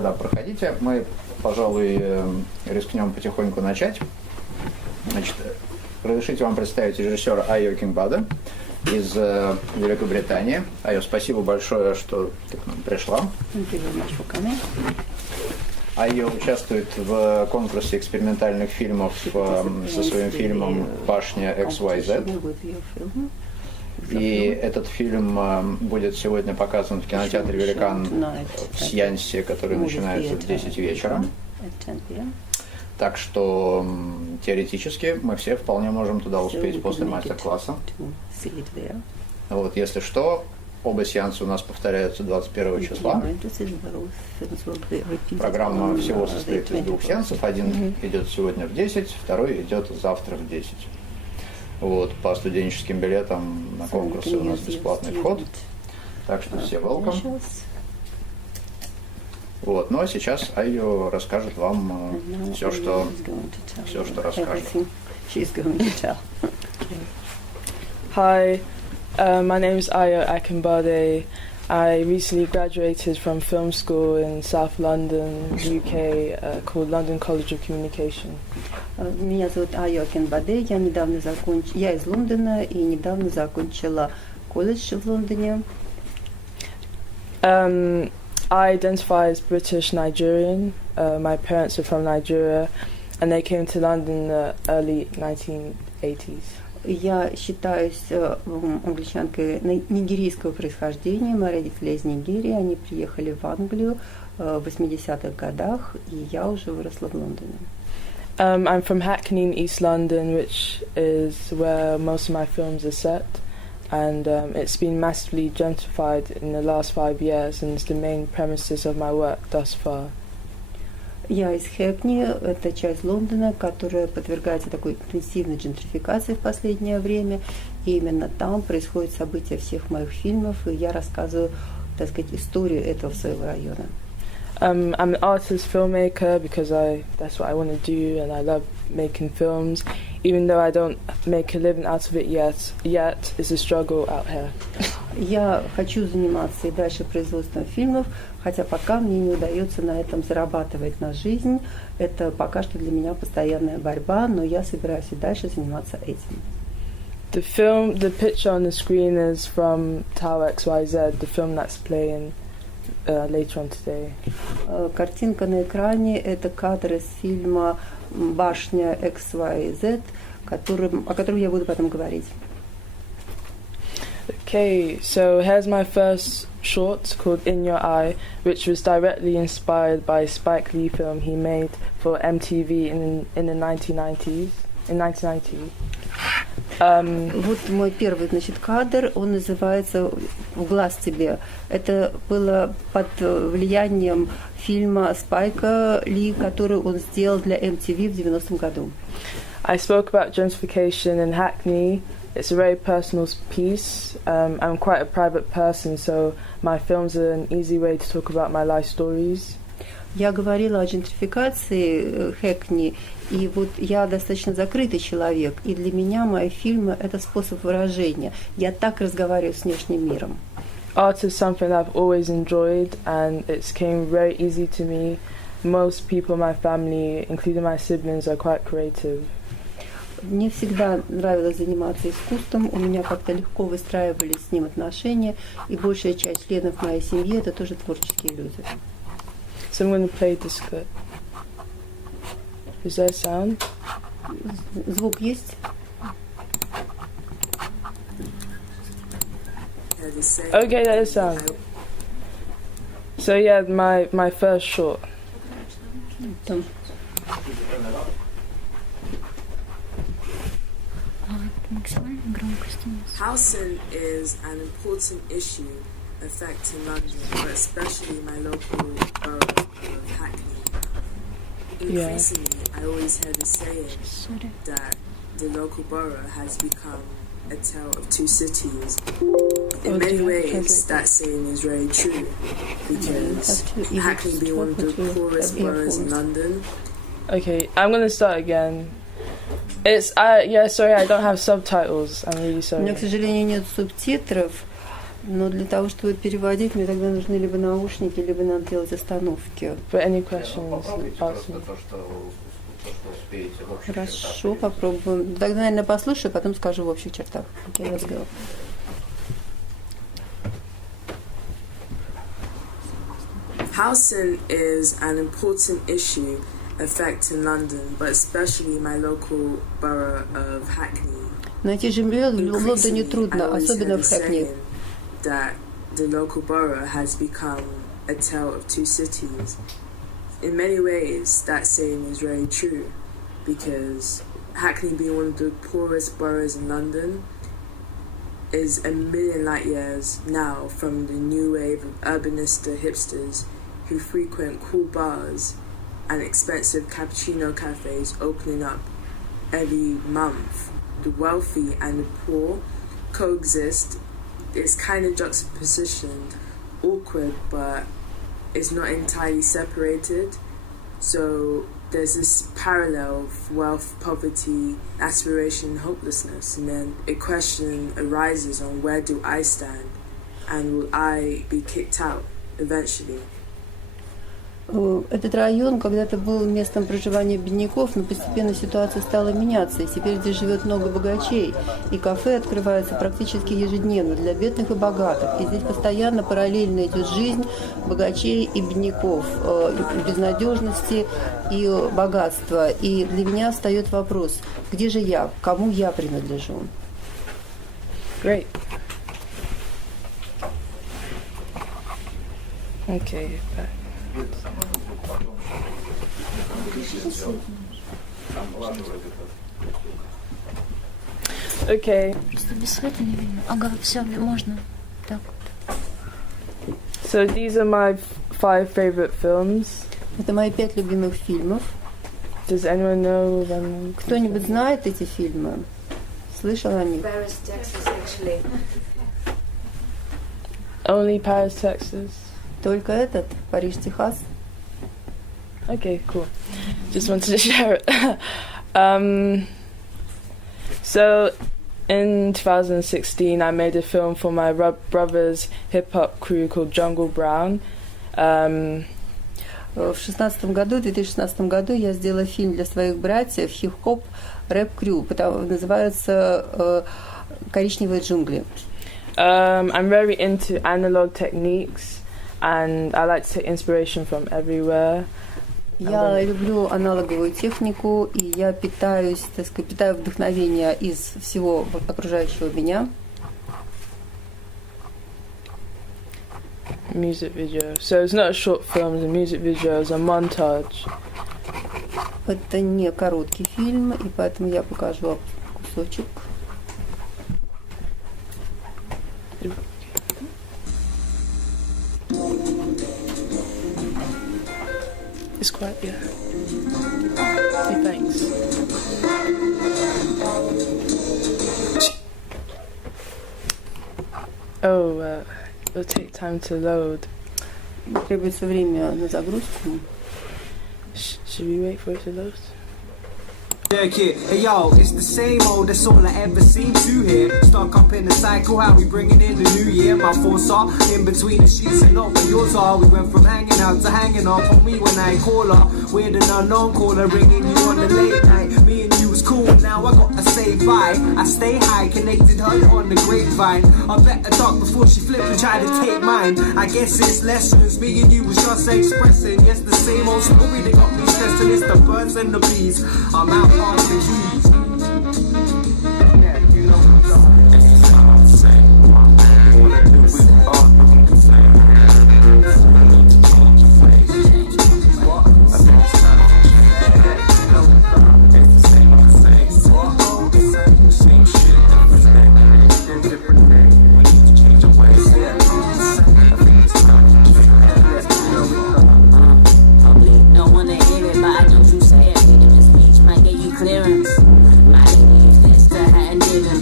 Да, проходите. Мы, пожалуй, рискнем потихоньку начать. Значит, разрешите вам представить режиссера Айо Акингбаде из Великобритании. Айо, спасибо большое, что ты к нам пришла. Айо участвует в конкурсе экспериментальных фильмов со своим фильмом «Башня XYZ». И этот фильм будет сегодня показан в кинотеатре «Великан» в сеансе, который начинается в 10 вечера. Так что теоретически мы все вполне можем туда успеть после мастер-класса. Вот, если что, оба сеанса у нас повторяются 21 числа. Программа всего состоит из 2 сеансов. Один идет сегодня в 10, второй идет завтра в 10. Вот, по студенческим билетам на конкурсы у нас бесплатный вход. Так что все welcome. Вот, ну а сейчас Айо расскажет вам все, что расскажет. Hi, my name is Ayo Akingbade. I recently graduated from film school in South London, UK, called London College of Communication. Меня зовут Айо Акингбаде. Я из Лондона и недавно закончила колледж в Лондоне. I identify as British Nigerian. My parents are from Nigeria, and they came to London in the early 1980s. Я считаюсь англичанкой нигерийского происхождения. Мои родители из Нигерии. Они приехали в Англию в 80-х годах, и я уже выросла в Лондоне. I'm from Hackney in East London, which is where most of my films are set. And it's been massively gentrified in the last 5 years, and it's the main premises of my work thus far. Я из Хэкни, это часть Лондона, которая подвергается такой интенсивной джентрификации в последнее время. И именно там происходят события всех моих фильмов, и я рассказываю, так сказать, историю этого своего района. I'm an artist filmmaker because that's what I want to do, and I love making films. Even though I don't make a living out of it yet, it's a struggle out here. Я хочу заниматься и дальше производством фильмов, хотя пока мне не удается на этом зарабатывать на жизнь. Это пока что для меня постоянная борьба, но я собираюсь и дальше заниматься этим. The picture on the screen is from Tower XYZ, the film that's playing later on today. Картинка на экране – это кадр из фильма «Башня XYZ», о котором я буду потом говорить. Okay, so here's my first short called In Your Eye, which was directly inspired by a Spike Lee film he made for MTV in the 1990s. Вот мой первый, кадр, он называется «В глаз тебе». Это было под влиянием фильма Спайка Ли, который он сделал для MTV в 90-м году. I spoke about gentrification in Hackney. It's a very personal piece. I'm quite a private person, so my films are an easy way to talk about my life stories. Я говорила о джентрификации Хэкни, и вот я достаточно закрытый человек, и для меня мои фильмы – это способ выражения. Я так разговариваю с внешним миром. Art is something I've always enjoyed, and it came very easy to me. Most people in my family, including my siblings, are quite creative. Мне всегда нравилось заниматься искусством, у меня как-то легко выстраивались с ним отношения, и большая часть членов моей семьи – это тоже творческие люди. So I'm going to play this clip. Is there a sound? Звук есть? Okay, there is sound. So yeah, my first short. Housing is an important issue affecting London, but especially my local borough of Hackney. Increasingly, I always hear the saying that the local borough has become a tale of two cities. In many ways, that saying is very true, because Hackney being one of the poorest boroughs in London. Okay, I'm going to start again. Sorry, I don't have subtitles. I'm really sorry. У меня, к сожалению, нет субтитров. Но для того, чтобы переводить, мне тогда нужны либо наушники, либо надо делать остановки. For any questions, ask me. Хорошо, попробуем. Тогда, наверное, послушаю, потом скажу в общих чертах. Okay, let's go. Housing is an important issue affecting London, but especially my local borough of Hackney. Найти жилье в Лондоне трудно, особенно в Хэкни. That the local borough has become a tale of two cities. In many ways, that saying is very true, because Hackney, being one of the poorest boroughs in London, is a million light years now from the new wave of urbanista hipsters who frequent cool bars and expensive cappuccino cafes opening up every month. The wealthy and the poor coexist. It's kind of juxtapositioned, awkward, but it's not entirely separated. So there's this parallel of wealth, poverty, aspiration, hopelessness, and then a question arises on where do I stand, and will I be kicked out eventually? Этот район когда-то был местом проживания бедняков, но постепенно ситуация стала меняться, и теперь здесь живет много богачей, и кафе открываются практически ежедневно для бедных и богатых, и здесь постоянно параллельно идет жизнь богачей и бедняков, безнадежности и богатства. И для меня встает вопрос, где же я, кому я принадлежу? Great. Okay. Okay. So these are my 5 favorite films. Это мои 5 любимых фильмов. Does anyone know them? Кто-нибудь знает эти фильмы? Слышал о них? Paris, Texas, actually. Only Paris, Texas. Только этот, Париж, Техас. Okay, cool. Just wanted to share it. So, in 2016, I made a film for my brother's hip-hop crew called Jungle Brown. В 2016 году я сделала фильм для своих братьев хип-хоп рэп-крю, называется «Коричневые джунгли». I'm very into analog techniques, and I like to take inspiration from everywhere. Я люблю аналоговую технику, и я питаю вдохновение из всего окружающего меня. Music video. So it's not a short film, it's a music video, it's a montage. Это не короткий фильм, и поэтому я покажу кусочек. It's quite, yeah. Okay, thanks. Oh, it'll take time to load. Требуется время на загрузку. Should we wait for it to load? Yeah, hey yo, it's the same old, that's all I ever seem to hear. Stuck up in the cycle, how we bringing in the new year. My thoughts are in between the sheets and not where yours are. We went from hanging out to hanging up on me when I call her. Weird and unknown caller, ringing you on the late night. Me and you was cool, now I gotta say bye. I stay high, connected her on the grapevine. I better talk before she flip and try to take mine. I guess it's lessons, me and you was just expressing. Yes, the same old story that got me stressing. It's the birds and the bees. I'm out on the keys. Yeah, you know what's up.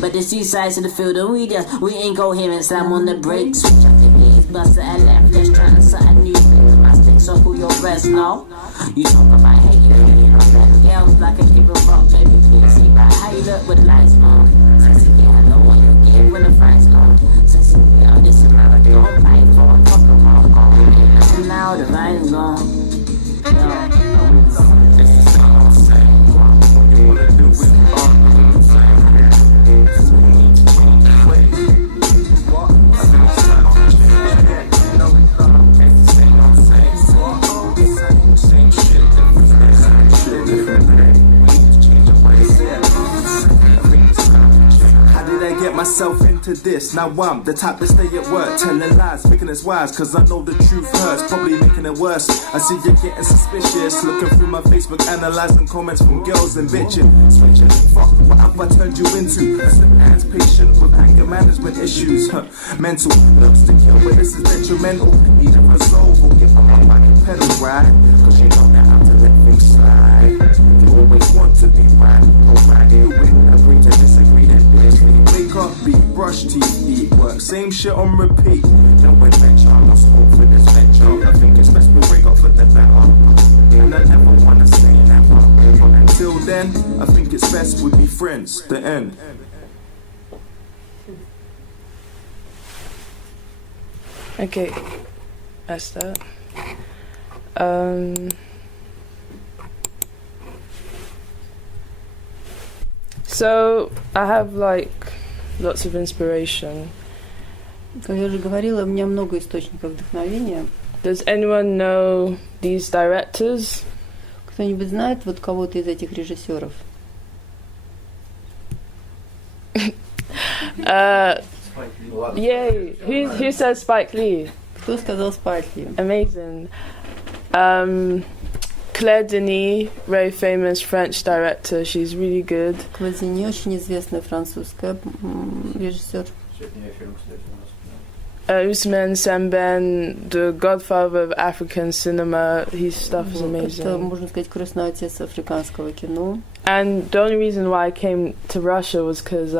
But the seaside to the field and we ain't coherent. Slam on the brakes, switch up the gears, bust at left, let's try to something new. My sticks circle your breast, no. You talk about hating, girls like a paper rock, baby, please see by how you look with the lights on. Sexy, yeah, I know what you get when the fight's gone. Sexy, yeah, this is myself into this. Now I'm the type to stay at work, telling lies, making us wise, cause I know the truth hurts, probably making it worse. I see you getting suspicious, looking through my Facebook, analysing comments from girls and bitching. Switching, fuck, what have I turned you into? A slip hands patient with anger management issues. Mental, looks to kill, but this is detrimental. Need a resolve, or give my back and pedal, right? Cause you don't know how to let things slide. You always want to be right, alright, you win, agree to disagree, then bitch. Wake up, beat, brush teeth, eat, work, same shit on repeat. No adventure, I'm not spoke for this venture. I think it's best we break up for the better. And I never wanna say never. But until then, I think it's best we be friends. The end. Okay, that's that. So I have like lots of inspiration. Как я уже говорила, у меня много источников вдохновения. Does anyone know these directors? Кто-нибудь знает вот кого-то из этих режиссеров? Yay! Who says Spike Lee? Кто сказал Спайк Ли? Amazing. Claire Denis, very famous French director. She's really good. Клэр Дени очень известная французская режиссер. Ousmane Sembène, the godfather of African cinema. His stuff is amazing. Это, можно сказать, крестный отец африканского кино. And the only reason why I came to Russia was because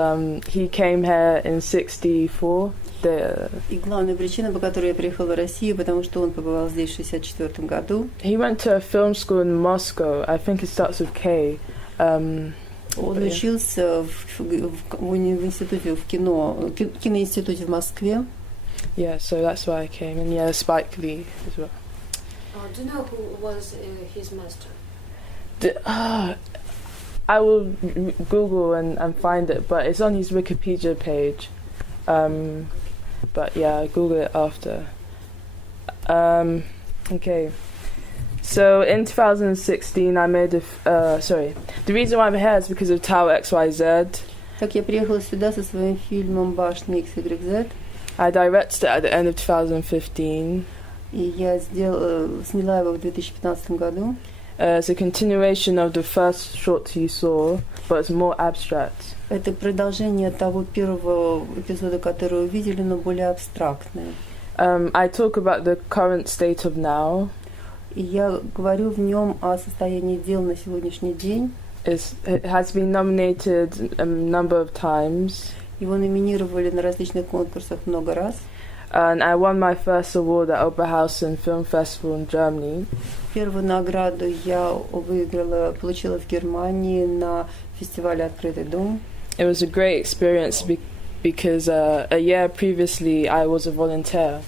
he came here in '64. И главная причина, по которой я приехала в Россию, потому что он побывал здесь в 1964 году. He went to a film school in Moscow. I think it starts with K. Он учился в институте в киноинституте в Москве. Yeah, so that's why I came. And yeah, Spike Lee as well. Do you know who was his master? I will Google and find it, but it's on his Wikipedia page. But yeah, I'll Google it after. Okay. So in 2016, I made the reason why I'm here is because of Tau XYZ. Так я приехала сюда со своим фильмом «Башня XYZ». I directed it at the end of 2015. И я сняла его в 2015 году. It's a continuation of the first short you saw, but it's more abstract. Это продолжение того первого эпизода, который вы видели, но более абстрактное. I talk about the current state of now. И я говорю в нем о состоянии дел на сегодняшний день. It has been nominated a number of times. Его номинировали на различных конкурсах много раз. And I won my first award at Oberhausen Film Festival in Germany. Первую награду я получила в Германии на фестивале «Открытый дом». It was a great experience because a year previously I was a volunteer.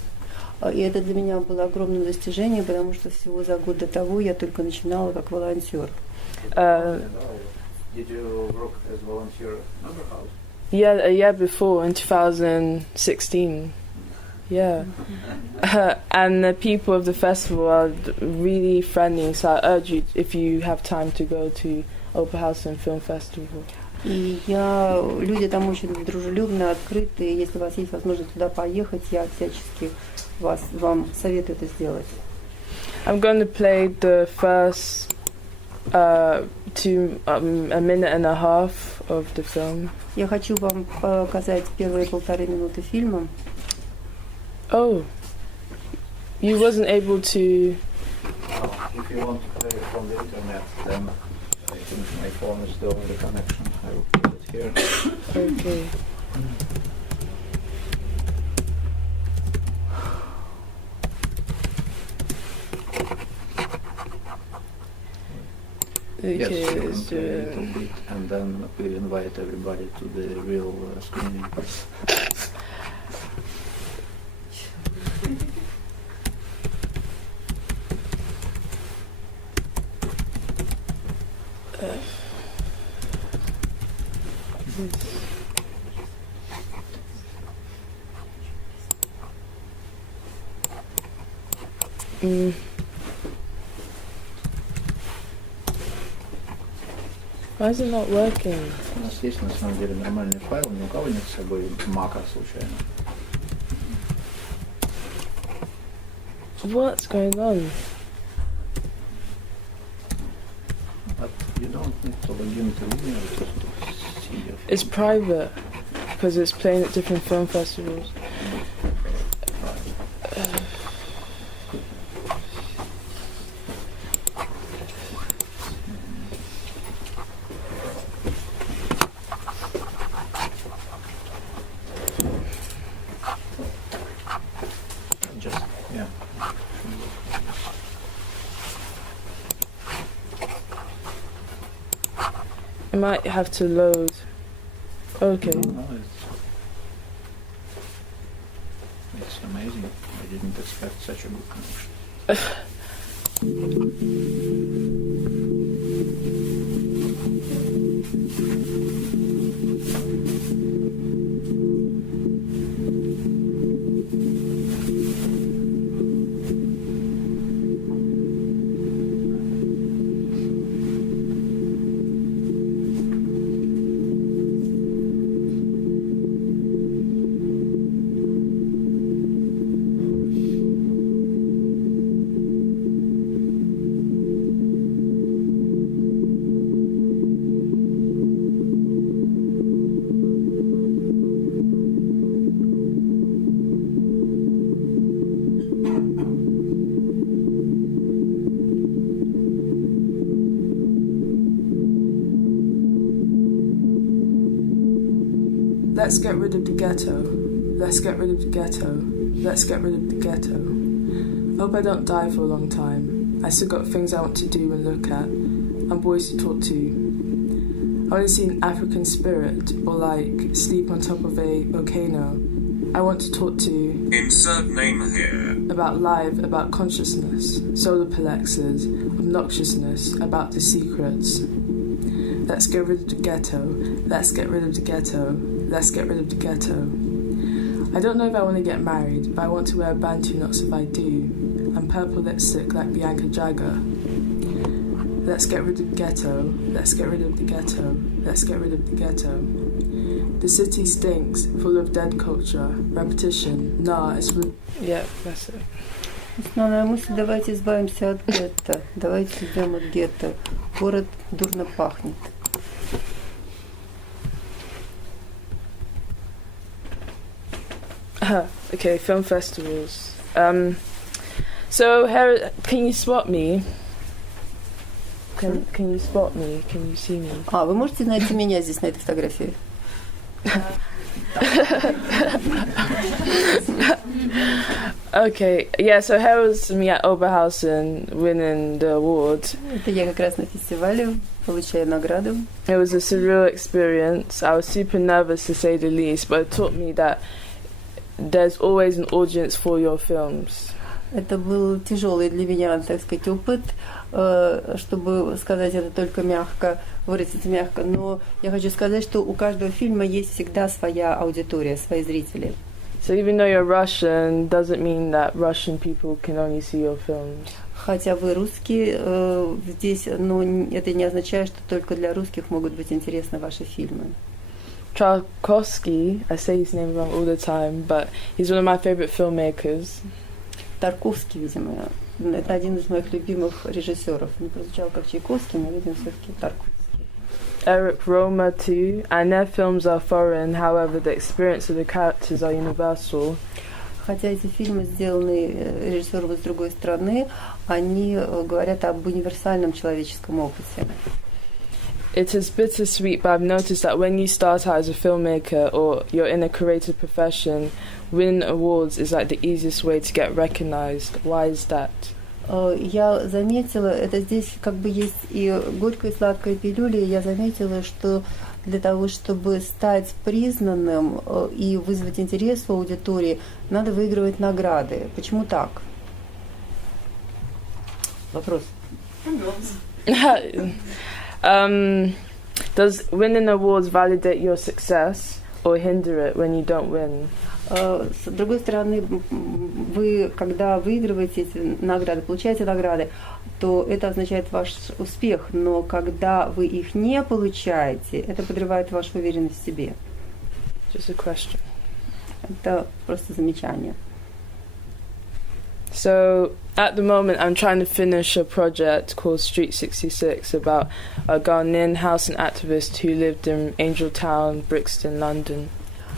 И это для меня было огромным достижением, потому что всего за год до того я только начинала как волонтер. Did you work as volunteer at Oberhausen? Yeah, a year before in 2016. Yeah. And the people of the festival are really friendly, so I urge you, if you have time, to go to Oberhausen Film Festival. И люди там очень дружелюбные, открытые. Если у вас есть возможность туда поехать, я всячески вам советую это сделать. I'm going to play the first a minute and a half of the film. Я хочу вам показать первые 1,5 минуты фильма. Oh, you wasn't able to. If you want to play it from the internet, then I think my phone is the only connection. I will put it here. Okay. Okay, Yes, you let's can do play a it. little bit, and then we invite everybody to the real screening. Why is it not working? У нас есть на самом деле нормальный файл, ни у кого нет с собой мака случайно. What's going on? But you don't need to log into email just to see your film. It's private because it's playing at different film festivals. Just, yeah. I might have to load. Okay. No, it's amazing. I didn't expect such a good connection. Let's get rid of the ghetto. Let's get rid of the ghetto. Let's get rid of the ghetto. Hope I don't die for a long time. I still got things I want to do and look at, and boys to talk to. I want to see an African spirit, or like sleep on top of a volcano. I want to talk to insert name here about life, about consciousness, solar plexus, obnoxiousness, about the secrets. Let's get rid of the ghetto. Let's get rid of the ghetto. Let's get rid of the ghetto. I don't know if I want to get married, but I want to wear Bantu knots if I do, and purple lipstick like Bianca Jagger. Let's get rid of the ghetto. Let's get rid of the ghetto. Let's get rid of the ghetto. The city stinks, full of dead culture, repetition. Nah, it's... Yeah, that's it. Основная мысль: давайте избавимся от гетто. Давайте идем от гетто. Город дурно пахнет. Okay, film festivals. So, can you spot me? Can you spot me? Can you see me? Вы можете найти меня здесь, на этой фотографии? Okay, yeah, so here was me at Oberhausen winning the award. Это я как раз на фестивале, получаю награду. It was a surreal experience. I was super nervous to say the least, but it taught me that there's always an audience for your films. Это был тяжелый для меня, так сказать, опыт, чтобы сказать это только мягко, выразиться мягко, но я хочу сказать, что у каждого фильма есть всегда своя аудитория, свои зрители. So even though you're Russian, doesn't mean that Russian people can only see your films. Хотя вы русские здесь, но это не означает, что только для русских могут быть интересны ваши фильмы. Tarkovsky, I say his name wrong all the time, but he's one of my favorite filmmakers. Тарковский, видимо, это один из моих любимых режиссеров. Не прозвучал как Чайковский, но, видимо, все-таки Тарковский. Eric Romer too, and their films are foreign, however the experience of the characters are universal. Хотя эти фильмы сделаны режиссером из другой страны, они говорят об универсальном человеческом опыте. It is bittersweet, but I've noticed that when you start out as a filmmaker or you're in a creative profession, winning awards is like the easiest way to get recognized. Why is that? Я заметила, это здесь как бы есть и горькая и сладкая пилюля, я заметила, что для того, чтобы стать признанным и вызвать интерес у аудитории, надо выигрывать награды. Почему так? Вопрос. Does winning awards validate your success or hinder it when you don't win? С другой стороны, вы, когда выигрываете эти награды, получаете награды, то это означает ваш успех. Но когда вы их не получаете, это подрывает вашу уверенность в себе. Just a question. Это просто замечание. So, at the moment, I'm trying to finish a project called Street 66 about a Ghanaian housing activist who lived in Angel Town, Brixton, London.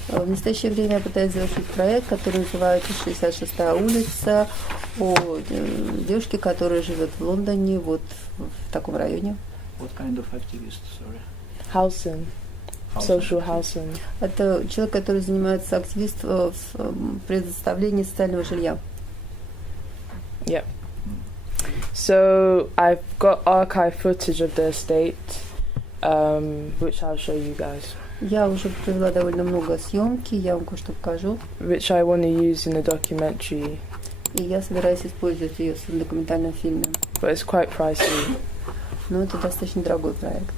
В настоящее время я пытаюсь завершить проект, который называется «66-я улица», о девушке, которая живет в Лондоне, вот в таком районе. What kind of activist, sorry? Housing. Social housing. Это человек, который занимается активистом в предоставлении социального жилья. Yep. So I've got archive footage of the estate, which I'll show you guys. Я уже провела довольно много съемки, я вам кое-что покажу. Which I want to use in a documentary. И я собираюсь использовать ее в своем документальном фильме. But it's quite pricey. Но это достаточно дорогой проект.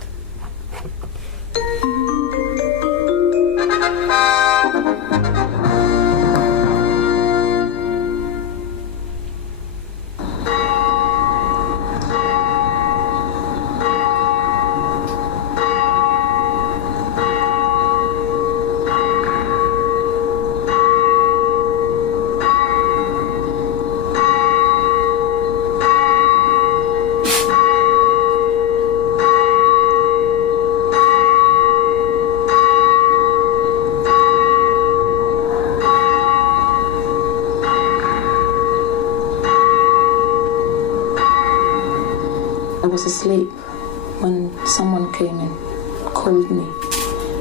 I was asleep when someone came and called me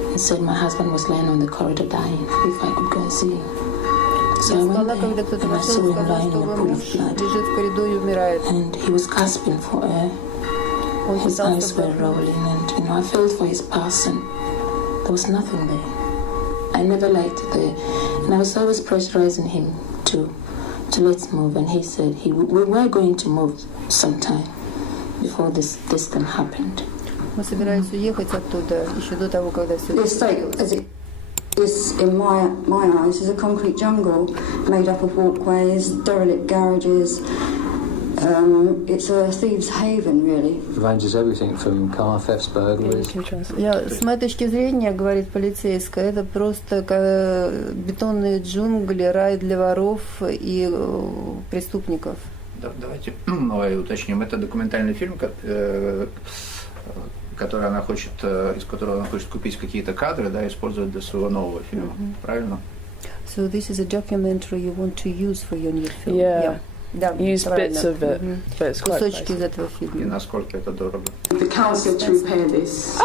and said my husband was lying on the corridor dying, if I could go and see him. So I went there and I saw him lying in a pool of blood. And he was gasping for air. His eyes were rolling and I felt for his pulse and there was nothing there. I never liked it there. And I was always pressurizing him to let's move, and he said we were going to move sometime before this thing happened. Мы собирались уехать оттуда еще до того, когда все это случилось. This, in my eyes, is a concrete jungle made up of walkways, derelict garages. It's a thieves' haven, really. Ranges everything from car thefts, burglaries. С моей точки зрения, говорит полицейская, это просто бетонные джунгли, рай для воров и преступников. Давайте уточним. Это документальный фильм, который она хочет, из которого она хочет купить какие-то кадры, да, использовать для своего нового фильма. Правильно? So this is a documentary you want to use for your new film. Yeah. Да, use bits of it, but it's quite кусочки из этого фильма. И насколько это дорого? The council to repair this.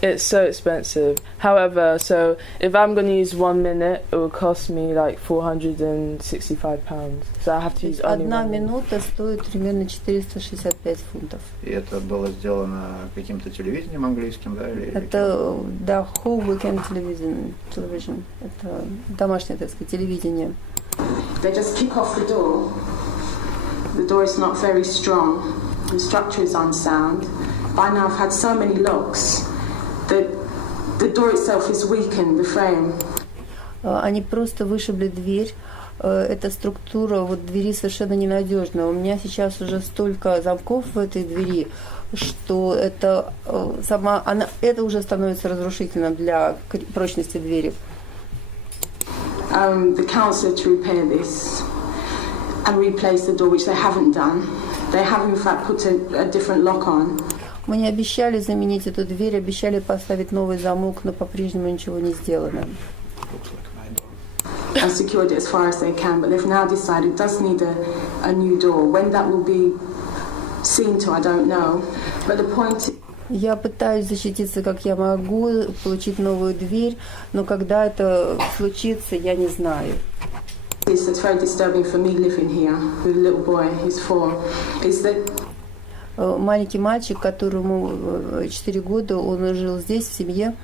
It's so expensive. However, so if I'm going to use 1 minute, it will cost me like £465. So I have to use only 1 минута стоит примерно 465 фунтов. И это было сделано каким-то телевидением английским, да? Или это, да, whole weekend television. Это домашнее, так сказать, телевидение. They just kick off the door. The door is not very strong. The structure is unsound. By now I've had so many locks that the door itself is weakened, the frame. Они просто вышибли дверь. Эта структура вот двери совершенно ненадежная. У меня сейчас уже столько замков в этой двери, что это это уже становится разрушительным для прочности двери. The council to repair this and replace the door, which they haven't done. They have in fact put a different lock on. Мы не обещали заменить эту дверь, обещали поставить новый замок, но по-прежнему ничего не сделано. And secured it as far as they can, but they've now decided it does need a new door. When that will be seen to, I don't know. But the point. Я пытаюсь защититься, как я могу, получить новую дверь, но когда это случится, я не знаю. It's very disturbing for me living here with a little boy who's 4. Is that маленький мальчик, которому 4 года, он жил здесь в семье.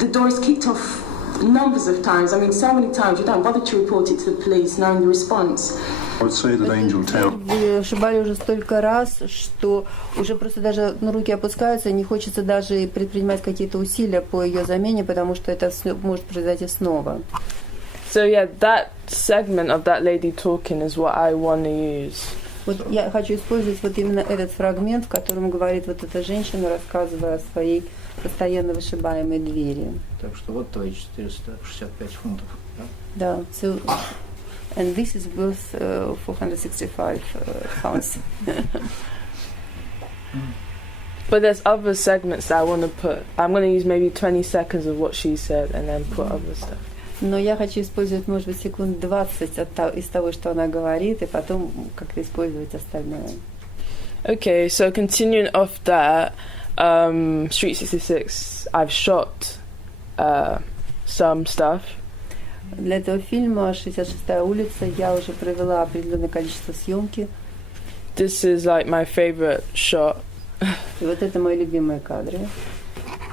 The door is kicked off numbers of times. I mean, so many times you don't bother to report it to the police, knowing the response. I'd say that Angel Town. Вы ошибали уже столько раз, что уже просто даже руки опускаются, не хочется даже предпринимать какие-то усилия по ее замене, потому что это может произойти снова. So yeah, that segment of that lady talking is what I want to use. Вот я хочу использовать вот именно этот фрагмент, в котором говорит вот эта женщина, рассказывая о своей постоянно вышибаемой двери. Так что вот твои 465 фунтов. Да. Да. So, and this is worth 465 pounds. But there's other segments that I want to put. I'm going to use maybe 20 seconds of what she said and then put other stuff. Но я хочу использовать, может быть, секунд 20 из того, что она говорит, и потом как-то использовать остальное. Okay, so continuing off that, Street 66, I've shot some stuff. Для этого фильма «66-я улица» я уже провела определенное количество съемки. This is like my favorite shot. И вот это мои любимые кадры.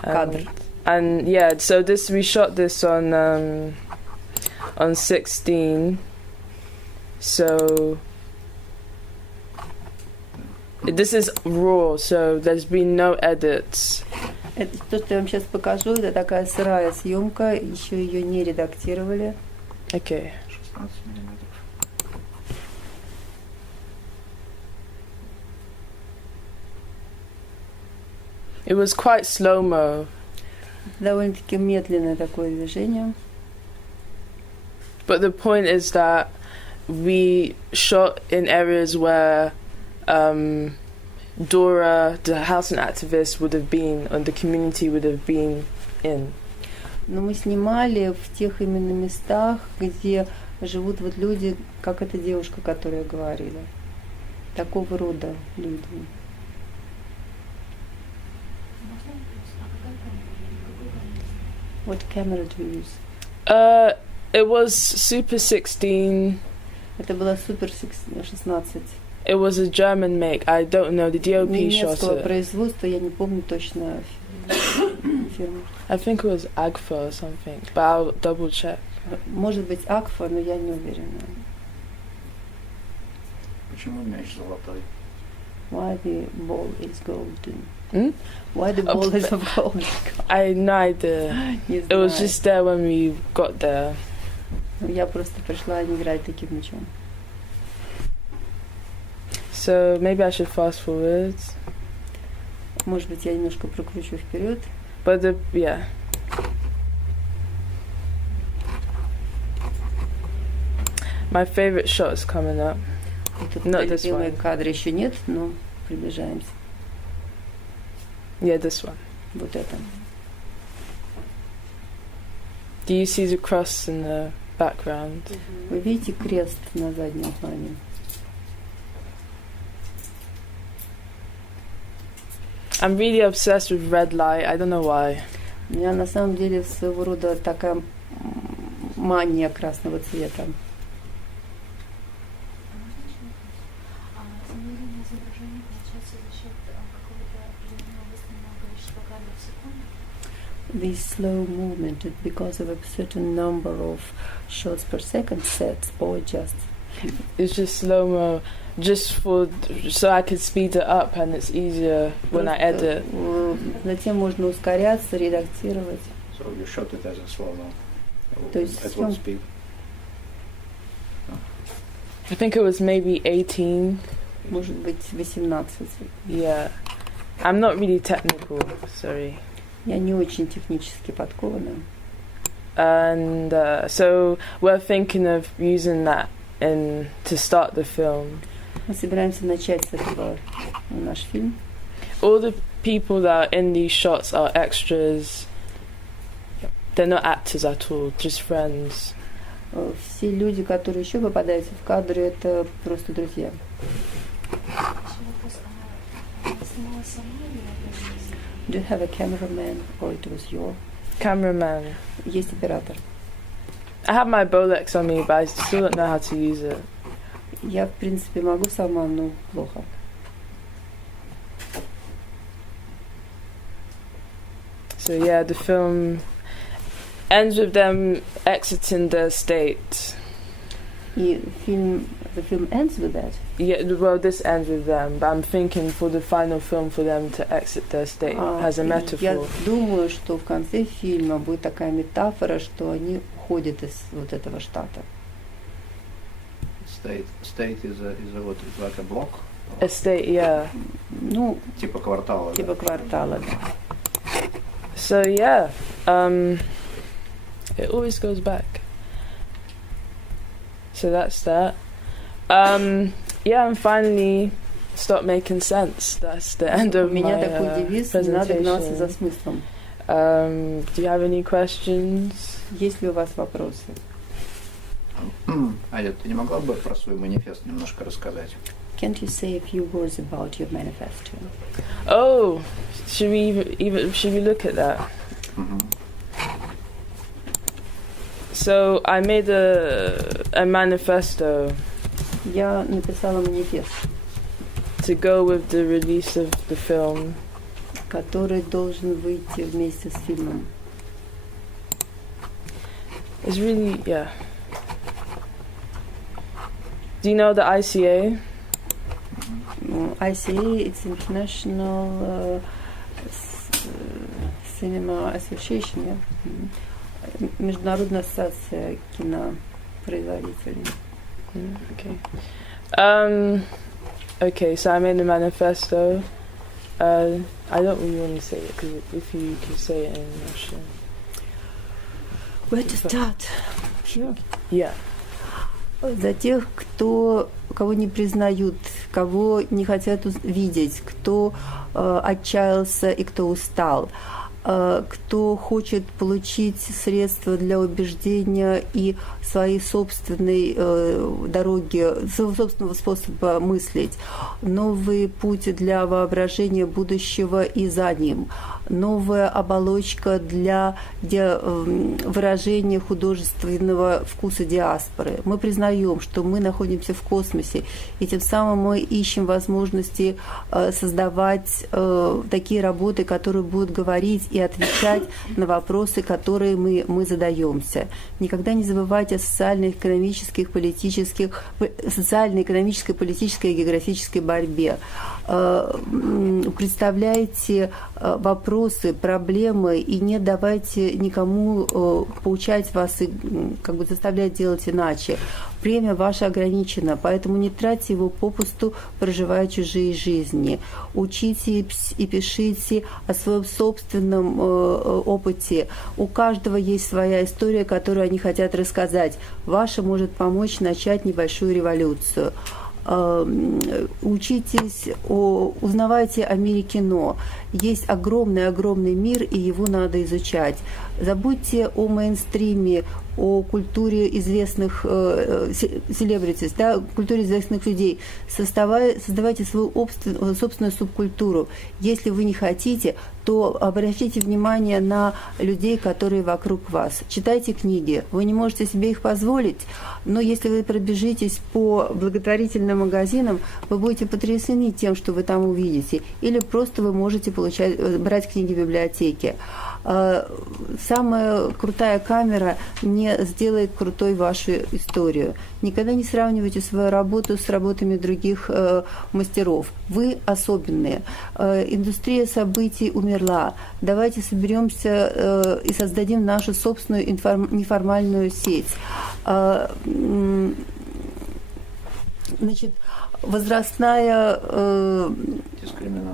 Кадр. And yeah, so we shot this on 16. So this is raw, so there's been no edits. Это то, что я вам сейчас покажу, это такая сырая съемка, еще ее не редактировали. Okay. It was quite slow-mo. Довольно-таки медленное такое движение. But the point is that we shot in areas where Dora, the housing activist, would have been, and the community would have been in. Но мы снимали в тех именно местах, где живут вот люди, как эта девушка, которая говорила. Такого рода люди. What camera do you use? It was Super 16. Это была Super 16. It was a German make. I don't know. The DOP shot Немецкого it. производства, я не помню точно фирму. I think it was Agfa or something, but I'll double check. Может быть, Agfa, но я не уверена. Почему мяч золотой? Why the ball is golden? Hmm? Why the ball is of gold? I had no idea. It was just there when we got there. Я просто пришла не играть таким мячом. So maybe I should fast forward. Может быть, я немножко прокручу вперед. But yeah. My favorite shot is coming up. Not this one. Кадра еще нет, но приближаемся. Yeah, this one. Вот это. Do you see the cross in the background? Вы видите крест на заднем плане? I'm really obsessed with red light. I don't know why. У меня на самом деле своего рода такая мания красного цвета. This slow movement is because of a certain number of shots per second sets, or just? It's just slow-mo, just so I could speed it up and it's easier when I edit. Затем можно ускоряться, редактировать. So you shot it as a slow-mo. То есть at what speed? I think it was maybe 18. Может быть, 18. Yeah. I'm not really technical, sorry. Я не очень технически подкована. And so we're thinking of using that to start the film. Мы собираемся начать с этого наш фильм. All the people that are in these shots are extras. They're not actors at all, just friends. Все люди, которые еще попадаются в кадры, это просто друзья. Do you have a cameraman or it was your? Cameraman. Есть оператор. I have my Bolex on me, but I still don't know how to use it. Я, в принципе, могу сама, но плохо. So yeah, the film ends with them exiting the state. И the film ends with that. Yeah, well, this ends with them, but I'm thinking for the final film for them to exit their state as a metaphor. Я думаю, что в конце фильма будет такая метафора, что они уходят из вот этого штата. State is what, like a block? A state, yeah. Ну, типа квартала. Типа квартала, да. So yeah, it always goes back. So that's that. Yeah, and finally, stop making sense. That's the end of my presentation. Do you have any questions? Есть ли у вас вопросы? Айо, ты не могла бы про свой манифест немножко рассказать? Can't you say a few words about your manifesto? Oh, should we look at that? Mm-hmm. So I made a manifesto. Я написала манифест. To go with the release of the film. Который должен выйти вместе с фильмом. It's really, yeah. Do you know the ICA? ICA, it's International Cinema Association, yeah? Международная ассоциация кинопроизводителей. Okay. Okay, so I made a manifesto. I don't really want to say it because if you can say it in Russian. Where to start? Here? Yeah. За тех, кого не признают, кого не хотят видеть, кто отчаялся и кто устал, кто хочет получить средства для убеждения и своей собственной дороги, своего собственного способа мыслить, новый путь для воображения будущего и за ним, новая оболочка для выражения художественного вкуса диаспоры. Мы признаем, что мы находимся в космосе, и тем самым мы ищем возможности создавать такие работы, которые будут говорить и отвечать на вопросы, которые мы задаемся. Никогда не забывайте о социально-экономической, политической и географической борьбе. Представляйте вопросы, проблемы и не давайте никому поучать вас и заставлять делать иначе. Время ваше ограничено, поэтому не тратьте его попусту, проживая чужие жизни. Учите и пишите о своем собственном опыте. У каждого есть своя история, которую они хотят рассказать. Ваша может помочь начать небольшую революцию. Учитесь, узнавайте о мире кино. Есть огромный мир, и его надо изучать. Забудьте о мейнстриме, о культуре известных celebrities, да, культуре известных людей. Создавайте свою собственную субкультуру. Если вы не хотите, то обращайте внимание на людей, которые вокруг вас. Читайте книги. Вы не можете себе их позволить, но если вы пробежитесь по благотворительным магазинам, вы будете потрясены тем, что вы там увидите. Или просто вы можете брать книги в библиотеке. Самая крутая камера не сделает крутой вашу историю. Никогда не сравнивайте свою работу с работами других мастеров. Вы особенные. Индустрия событий умерла. Давайте соберемся и создадим нашу собственную неформальную сеть. Значит, возрастная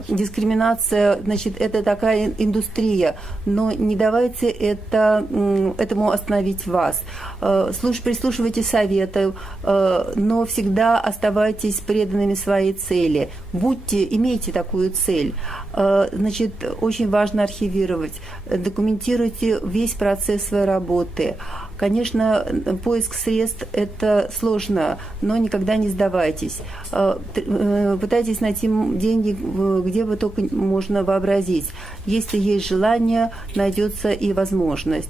дискриминация, значит, это такая индустрия, но не давайте этому остановить вас. Прислушивайте советы, но всегда оставайтесь преданными своей цели. Имейте такую цель. Значит, очень важно архивировать. Документируйте весь процесс своей работы. Конечно, поиск средств – это сложно, но никогда не сдавайтесь. Пытайтесь найти деньги, где вы только можно вообразить. Если есть желание, найдется и возможность.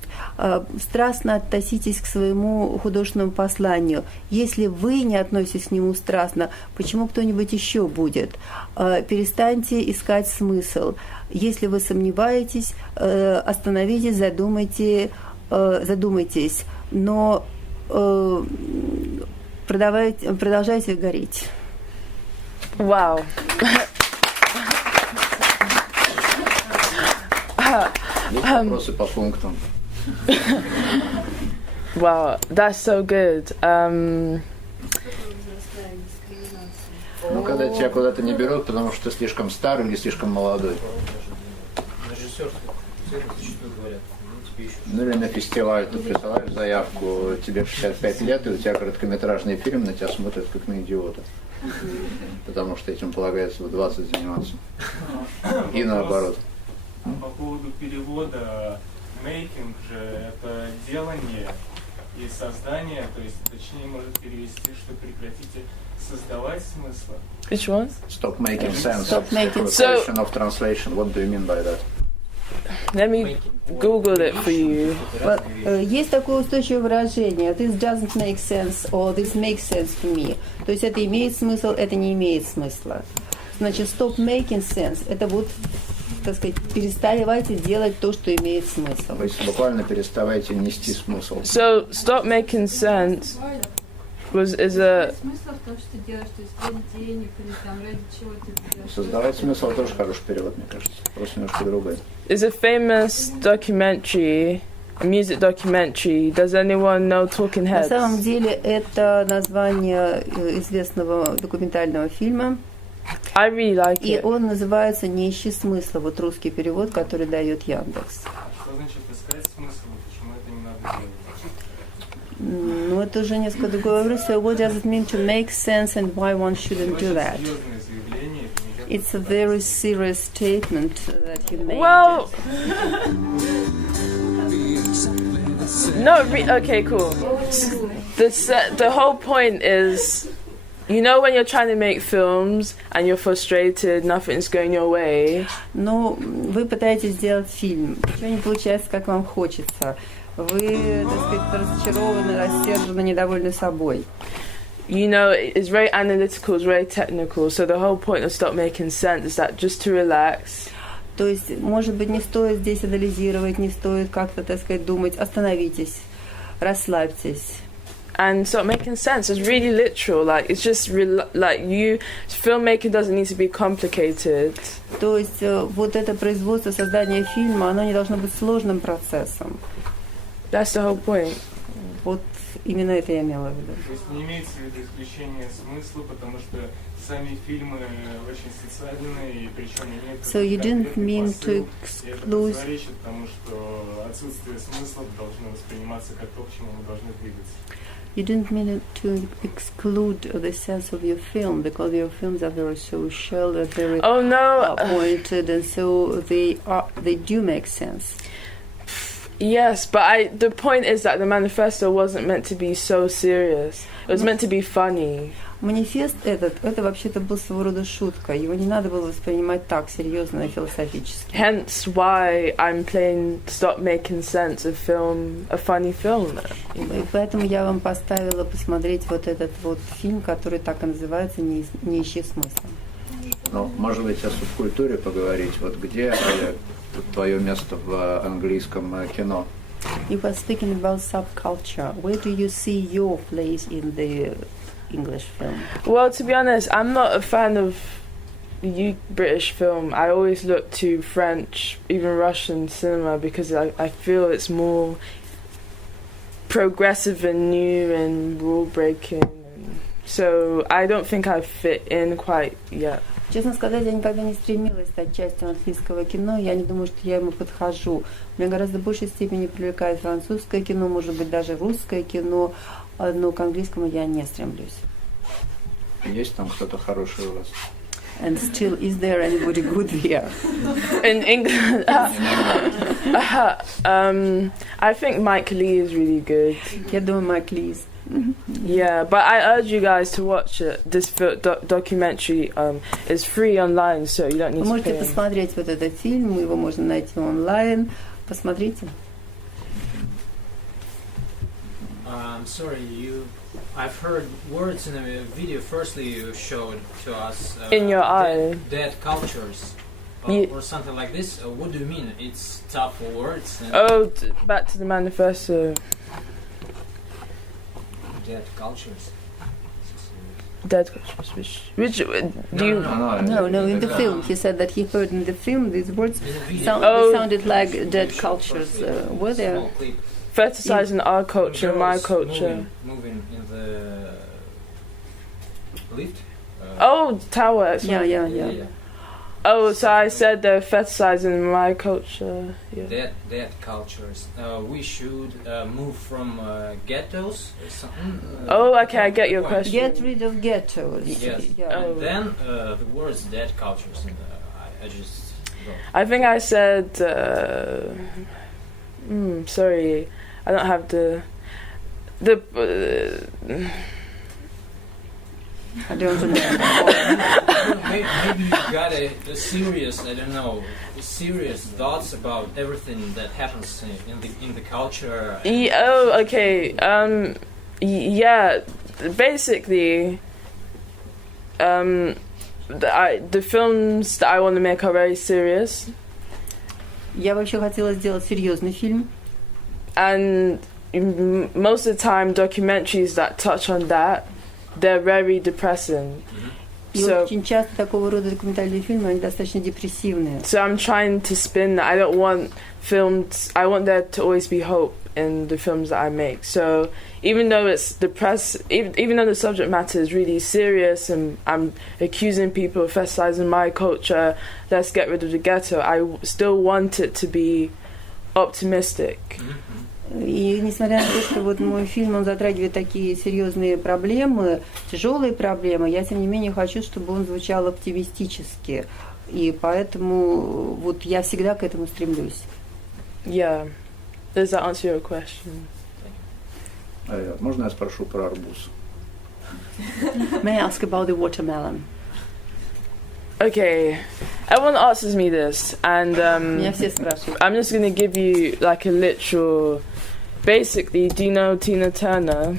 Страстно относитесь к своему художественному посланию. Если вы не относитесь к нему страстно, почему кто-нибудь еще будет? Перестаньте искать смысл. Если вы сомневаетесь, остановитесь, задумайтесь, но продолжайте гореть. Wow. Вопросы по пунктам. Wow, that's so good. Ну, когда тебя куда-то не берут, потому что ты слишком старый или слишком молодой. Ну или на фестиваль ты присылаешь заявку, тебе 65 лет, и у тебя короткометражный фильм, на тебя смотрят как на идиота. Потому что этим полагается в 20 заниматься. И наоборот. По поводу перевода, making же это делание и создание, то есть точнее может перевести, что прекратите создавать смысл. Which one? Stop making sense. Stop making sense. Of translation. What do you mean by that? Let me Google it for you. Есть такое устойчивое выражение: this doesn't make sense or this makes sense to me. То есть это имеет смысл, это не имеет смысла. Значит, stop making sense — это вот, так сказать, переставайте делать то, что имеет смысл. То есть буквально переставайте нести смысл. So stop making sense is a. Смысл в том, что делаешь, то есть ради денег или там ради чего ты делаешь. Создавать смысл тоже хороший перевод, мне кажется. Просто немножко другой. Is a famous documentary, a music documentary. Does anyone know Talking Heads? На самом деле это название известного документального фильма. I really like it. И он называется «Не ищи смысла». Вот русский перевод, который дает Яндекс. Что значит искать смысл? Почему это не надо делать? Ну, это уже несколько другой вопрос. So what does it mean to make sense and why one shouldn't do that? It's a very serious statement that you made. Well, no, okay, cool. The whole point is, you know, when you're trying to make films and you're frustrated, nothing's going your way. Ну, вы пытаетесь сделать фильм, ничего не получается, как вам хочется. Вы, так сказать, разочарованы, рассержены, недовольны собой. You know, it's very analytical, it's very technical. So the whole point of Stop Making Sense is that just to relax. То есть, может быть, не стоит здесь анализировать, не стоит как-то, так сказать, думать. Остановитесь, расслабьтесь. And Stop Making Sense is really literal. Like, it's just like filmmaking doesn't need to be complicated. То есть, вот это производство, создание фильма, оно не должно быть сложным процессом. That's the whole point. Вот именно это я имела в виду. То есть не имеется в виду исключение смысла, потому что сами фильмы очень социальные, и причем имеют So you didn't mean to exclude. Это противоречит тому, что отсутствие смысла должно восприниматься как то, к чему мы должны двигаться. You didn't mean to exclude the sense of your film, because your films are very social, they're very pointed, and so they do make sense. Yes, but the point is that the manifesto wasn't meant to be so serious. It was meant to be funny. Манифест это вообще-то был своего рода шутка. Его не надо было воспринимать так серьезно и философически. Hence why I'm playing Stop Making Sense, a funny film. И поэтому я вам поставила посмотреть вот этот вот фильм, который так и называется «Не ищи смысла». Ну, может быть, о субкультуре поговорить. Вот где твое место в английском кино? You were speaking about subculture. Where do you see your place in the English film? Well, to be honest, I'm not a fan of British film. I always look to French, even Russian cinema, because I feel it's more progressive and new and rule breaking. So I don't think I fit in quite yet. Честно сказать, я никогда не стремилась стать частью английского кино. Я не думаю, что я ему подхожу. Меня гораздо в большей степени привлекает французское кино, может быть, даже русское кино, но к английскому я не стремлюсь. Есть там кто-то хороший у вас? And still, is there anybody good here? In England, I think Mike Lee is really good. Я думаю, Майк Ли. Yeah, but I urge you guys to watch it. This documentary is free online, so you don't need to pay. Вы можете посмотреть вот этот фильм, его можно найти онлайн. Посмотрите. I'm sorry, I've heard words in the video. Firstly, you showed to us in your eye dead cultures. Or something like this. What do you mean? It's tough words. Back to the manifesto. Dead cultures. Dead cultures. Which do you? No. In the film, he said that he heard in the film these words sounded like dead cultures. Were there? Fetishizing our culture, my culture. Moving in the lift. Tower. Yeah. Oh, so I said they're fetishizing my culture. Yeah. That cultures. We should move from ghettos or something. Okay, I get your question. Get rid of ghettos. Yes. And then the words dead cultures. And I just. I think I said. Sorry, I don't have the. I don't remember. Maybe you got a serious, I don't know, serious thoughts about everything that happens in the culture. Okay. Yeah. Basically, the films that I want to make are very serious. Я вообще хотела сделать серьезный фильм. And most of the time, documentaries that touch on that, they're very depressing. И очень часто такого рода документальные фильмы, они достаточно депрессивные. So I'm trying to spin that. I don't want films. I want there to always be hope in the films that I make. So even though it's even though the subject matter is really serious, and I'm accusing people of fetishizing my culture, let's get rid of the ghetto, I still want it to be optimistic. И несмотря на то, что вот мой фильм, он затрагивает такие серьезные проблемы, тяжелые проблемы, я тем не менее хочу, чтобы он звучал оптимистически. И поэтому вот я всегда к этому стремлюсь. Yeah. Does that answer your question? Можно я спрошу про арбуз? May I ask about the watermelon? Okay, everyone asks me this, and Меня все спрашивают. I'm just going to give you like a literal. Basically, do you know Tina Turner?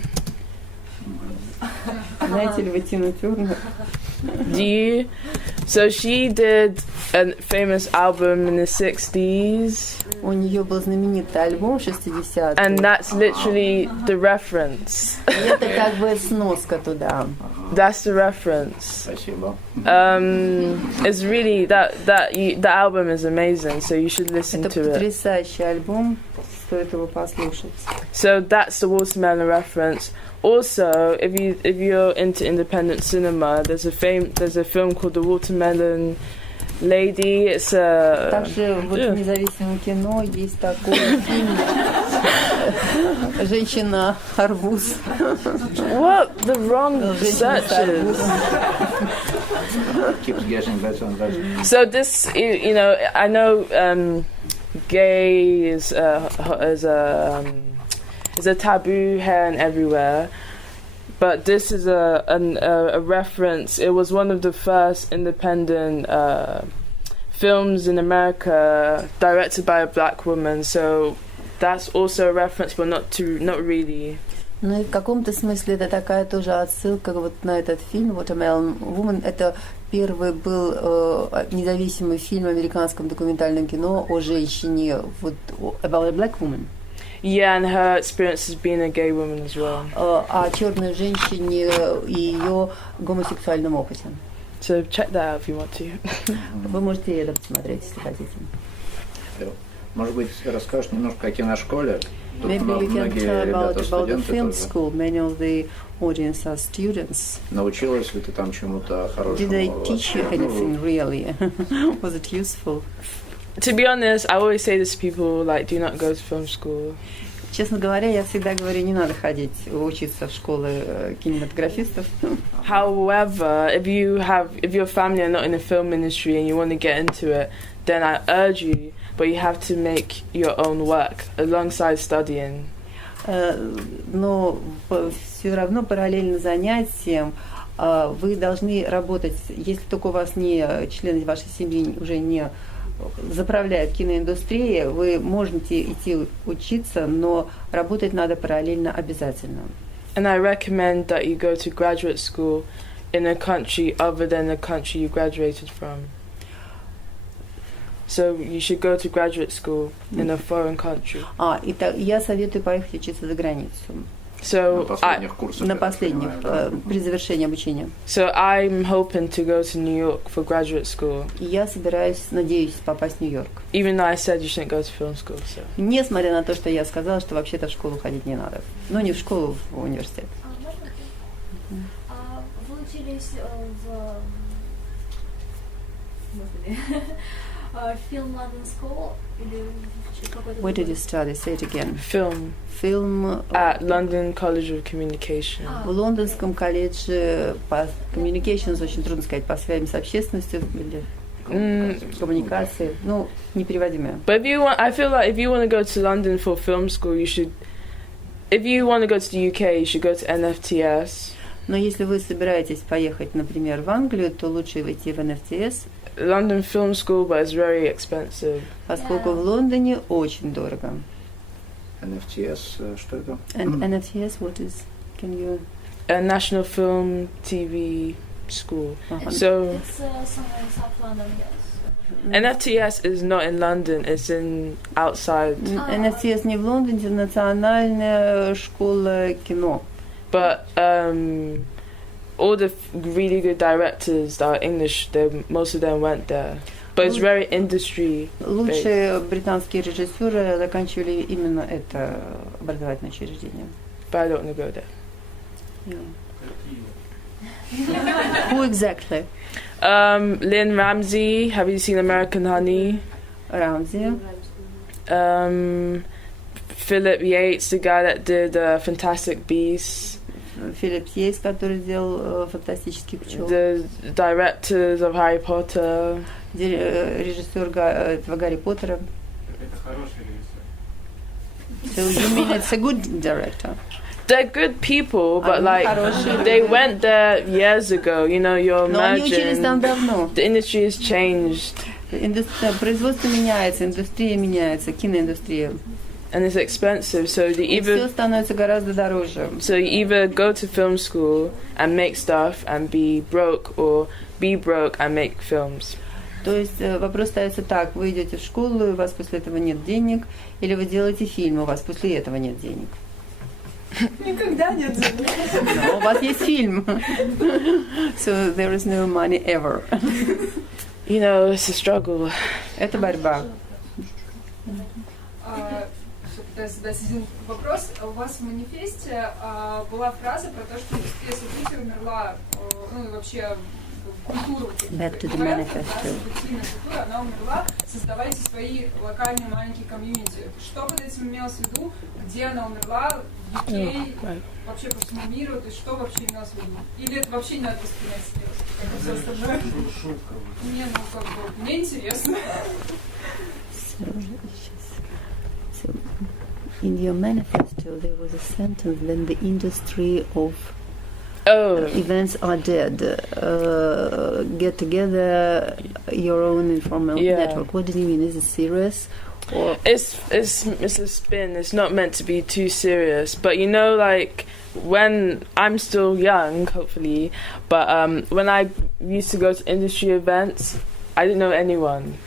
Знаете ли вы Тину Тернер? Do you? So she did a famous album in the 60s. У нее был знаменитый альбом 60-х. And that's literally the reference. Это как бы сноска туда. That's the reference. Спасибо. It's really the album is amazing, so you should listen Это to it. потрясающий альбом, стоит его послушать. So that's the watermelon reference. Also, if you're into independent cinema, there's a film called The Watermelon Lady. It's a. Также в независимом кино есть такой фильм «Женщина-арбуз». What the wrong searches? Keeps getting better and better. So this, I know, gay is a taboo here and everywhere, but this is a reference. It was one of the first independent films in America directed by a black woman, so that's also a reference, but not really. Ну и в каком-то смысле это такая тоже отсылка вот на этот фильм «Watermelon Woman». Это первый был независимый фильм в американском документальном кино о женщине, вот, about a black woman. Yeah, and her experience as being a gay woman as well. О черной женщине и ее гомосексуальном опыте. So check that out if you want to. Вы можете это посмотреть, если хотите. Может быть, расскажешь немножко о киношколе? Maybe you can tell about the film school. Many of the audience are students. Научилась ли ты там чему-то хорошему? Did they teach you anything really? Was it useful? To be honest, I always say this to people, like, do not go to film school. Честно говоря, я всегда говорю, не надо ходить учиться в школы кинематографистов. However, if your family are not in the film industry and you want to get into it, then I urge you, but you have to make your own work alongside studying. Но все равно параллельно занятиям вы должны работать, если только у вас члены вашей семьи уже не заправляют киноиндустрией, вы можете идти учиться, но работать надо параллельно обязательно. And I recommend that you go to graduate school in a country other than the country you graduated from. So you should go to graduate school in a foreign country. Я советую поехать учиться за границу. So на последних, при завершении обучения. So I'm hoping to go to New York for graduate school. Я надеюсь попасть в Нью-Йорк. Even though I said you shouldn't go to film school, so. Несмотря на то, что я сказала, что вообще-то в школу ходить не надо. Ну, не в школу, в университет. Вы учились в Film London School или какой-то? Where did you study? Say it again. Film. Film at London College of Communication. В лондонском колледже по communications, очень трудно сказать, по связям с общественностью или коммуникации. Ну, непереводимое. But I feel like if you want to go to London for film school, you should. If you want to go to the UK, you should go to NFTS. Но если вы собираетесь поехать, например, в Англию, то лучше идти в NFTS. London Film School, but it's very expensive. Поскольку в Лондоне очень дорого. NFTS, что это? NFTS, what is? Can you? A National Film TV School. So it's somewhere in South London, yes. NFTS is not in London; it's in outside. NFTS не в Лондоне, это национальная школа кино. But all the really good directors that are English, most of them went there. But it's very industry. Лучшие британские режиссеры заканчивали именно это образовательное учреждение. But I don't want to go there. Yeah. Who exactly? Lynn Ramsey. Have you seen American Honey? Ramsey. Philip Yates, the guy that did Fantastic Beasts. Philip Yates, который сделал фантастический пчел. The directors of Harry Potter. Режиссер этого Гарри Поттера. Это хороший режиссер. So you mean it's a good director? They're good people, but like they went there years ago. You know, you imagine the industry has changed. Производство меняется, индустрия меняется, киноиндустрия. And it's expensive, so все становится гораздо дороже. So you either go to film school and make stuff and be broke, or be broke and make films. То есть вопрос ставится так: вы идете в школу, и у вас после этого нет денег, или вы делаете фильм, у вас после этого нет денег. Никогда нет денег. Но у вас есть фильм. So there is no money ever. You know, it's a struggle. Это борьба. Задать один вопрос. У вас в манифесте была фраза про то, что индустрия событий умерла, ну и вообще культура, культура, она умерла, создавайте свои локальные маленькие комьюнити. Что под этим имелось в виду, где она умерла, в UK, вообще по всему миру, то есть что вообще имелось в виду? Или это вообще не надо воспринять серьезно, как и все остальное? Не, ну как бы, мне интересно. In your manifesto, there was a sentence: "When the industry of events are dead, get together your own informal network." What do you mean? Is it serious? Or it's a spin. It's not meant to be too serious. But you know, like when I'm still young, hopefully, but when I used to go to industry events, I didn't know anyone.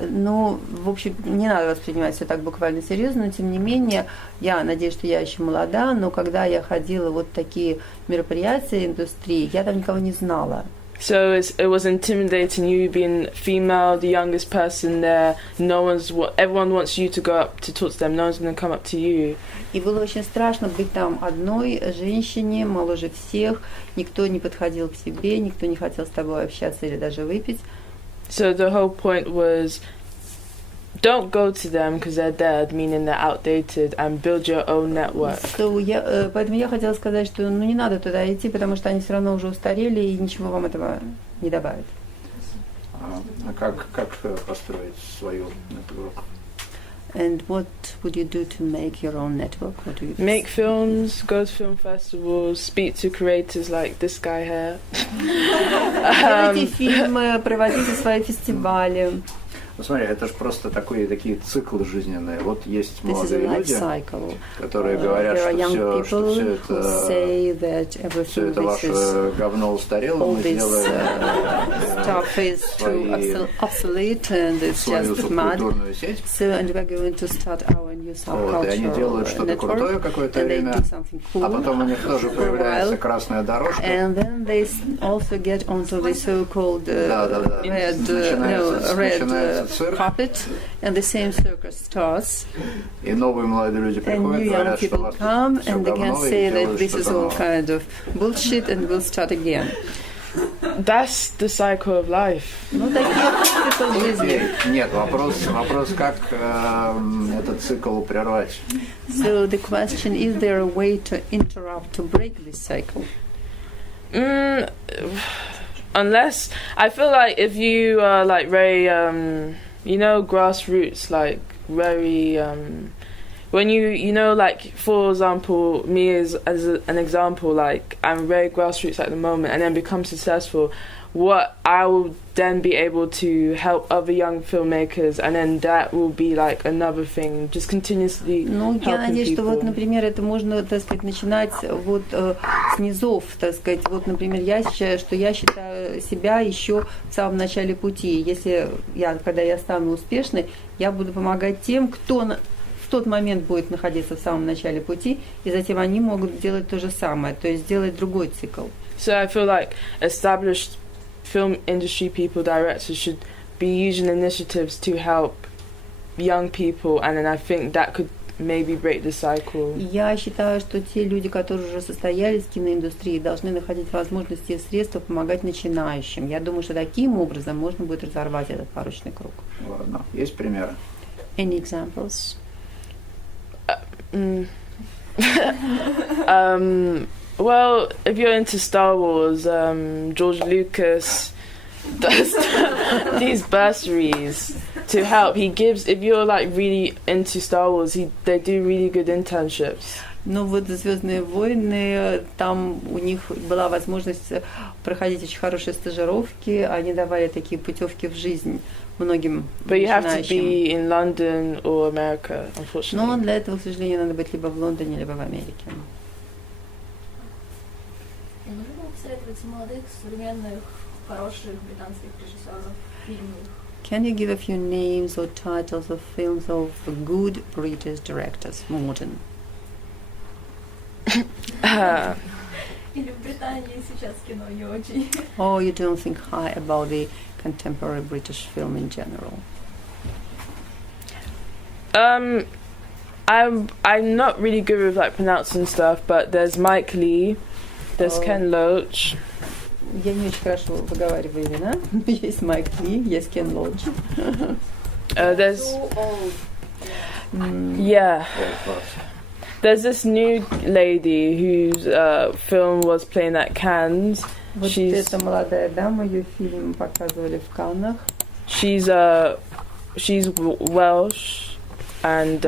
Ну, в общем, не надо воспринимать все так буквально серьезно, но тем не менее, я надеюсь, что я еще молода, но когда я ходила вот такие мероприятия индустрии, я там никого не знала. So it was intimidating, you being female, the youngest person there. Everyone wants you to go up to talk to them. No one's going to come up to you. И было очень страшно быть там одной женщине, моложе всех. Никто не подходил к тебе, никто не хотел с тобой общаться или даже выпить. So the whole point was, don't go to them because they're dead, meaning they're outdated, and build your own network. Поэтому я хотела сказать, что не надо туда идти, потому что они все равно уже устарели и ничего вам этого не добавит. А как построить свою network? And what would you do to make your own network? What do you make films, go to film festivals, speak to creators like this guy here. Делайте фильмы, проводите свои фестивали. Ну, смотри, это же просто такие циклы жизненные. Вот есть молодые люди, которые говорят, что все это ваше говно устарело, мы сделаем свою субкультурную сеть. Вот, и они делают что-то крутое какое-то время, а потом у них тоже появляется красная дорожка. And then they also get onto the so-called red carpet, and the same circus starts. И новые молодые люди приходят, говорят, что people come and they can say that this is all kind of bullshit, and we'll start again. That's the cycle of life. Ну, такие цикл жизни. Нет, вопрос, как этот цикл прервать. So the question, is there a way to interrupt, to break this cycle? Unless, I feel like if you are like very, grassroots, like very, when you know, like, for example, me as an example, like, I'm very grassroots at the moment and then become successful, what I will then be able to help other young filmmakers, and then that will be like another thing, just continuously helping я надеюсь, people. что вот, например, это можно, так сказать, начинать вот с низов, так сказать. Вот, например, я считаю себя еще в самом начале пути. Когда я стану успешной, я буду помогать тем, кто в тот момент будет находиться в самом начале пути, и затем они могут делать то же самое, то есть сделать другой цикл. So I feel like established film industry people, directors should be using initiatives to help young people, and then I think that could maybe break the cycle. Я считаю, что те люди, которые уже состоялись в киноиндустрии, должны находить возможности и средства помогать начинающим. Я думаю, что таким образом можно будет разорвать этот порочный круг. Ладно, есть примеры? Any examples? Well, if you're into Star Wars, George Lucas does these bursaries to help. He gives, if you're like really into Star Wars, they do really good internships. Ну вот «Звездные войны», там у них была возможность проходить очень хорошие стажировки, они давали такие путевки в жизнь многим But you have to начинающим. be in London or America, unfortunately. Но для этого, к сожалению, надо быть либо в Лондоне, либо в Америке. Не нужно было посоветовать молодых, современных, хороших британских режиссеров, фильмов? Can you give a few names or titles of films of good British directors, modern? Или в Британии сейчас кино не очень? Or you don't think high about the contemporary British film in general? I'm not really good with like pronouncing stuff, but there's Mike Lee, there's Ken Loach. Я не очень хорошо выговариваю имена. Есть Майк Ли, есть Кен Лоуч. There's yeah. There's this new lady whose film was playing at Cannes. Вот эта молодая дама, ее фильм показывали в Каннах. She's Welsh and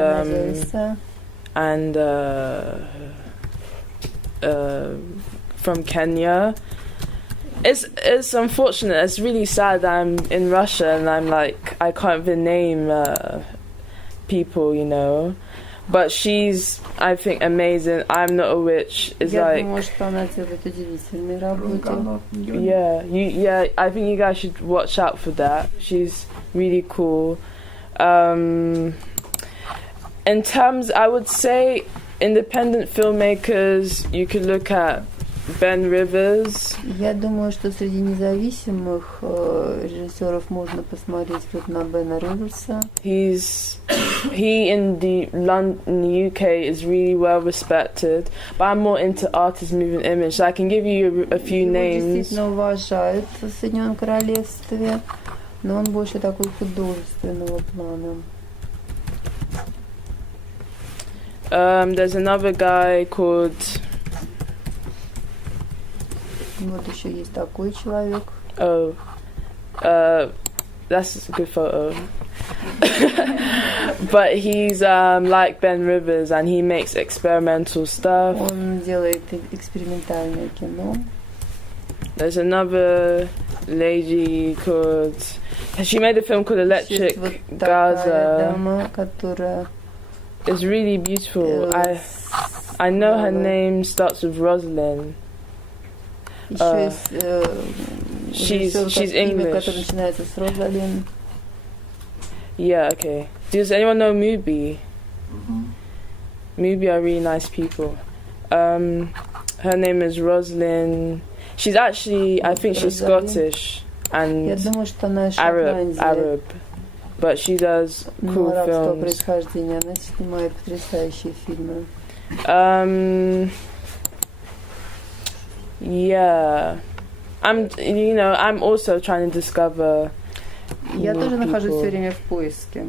from Kenya. It's unfortunate. It's really sad that I'm in Russia and I'm like I can't even name people, you know. But she's, I think, amazing. I'm Not a Witch is Я like. думаю, что она делает удивительные работы. Yeah. I think you guys should watch out for that. She's really cool. In terms, I would say, independent filmmakers, you could look at Ben Rivers. Я думаю, что среди независимых режиссеров можно посмотреть вот на Бена Риверса. He in the UK is really well respected, but I'm more into artist moving image, so I can give you a few names. Его действительно уважают в Соединенном Королевстве, но он больше такой художественного плана. There's another guy called. Вот еще есть такой человек. Oh, that's a good photo. But he's like Ben Rivers, and he makes experimental stuff. Он делает экспериментальное кино. There's another lady called... She made a film called Electric Gaza. It's really beautiful. I know her name starts with Rosalind. She's English. Yeah, okay. Does anyone know Mubi? Mubi are really nice people. Her name is Rosalind. She's actually, I think she's Scottish and Arab, but she does cool films. Yeah, I'm also trying to discover. Я тоже нахожусь все время в поиске.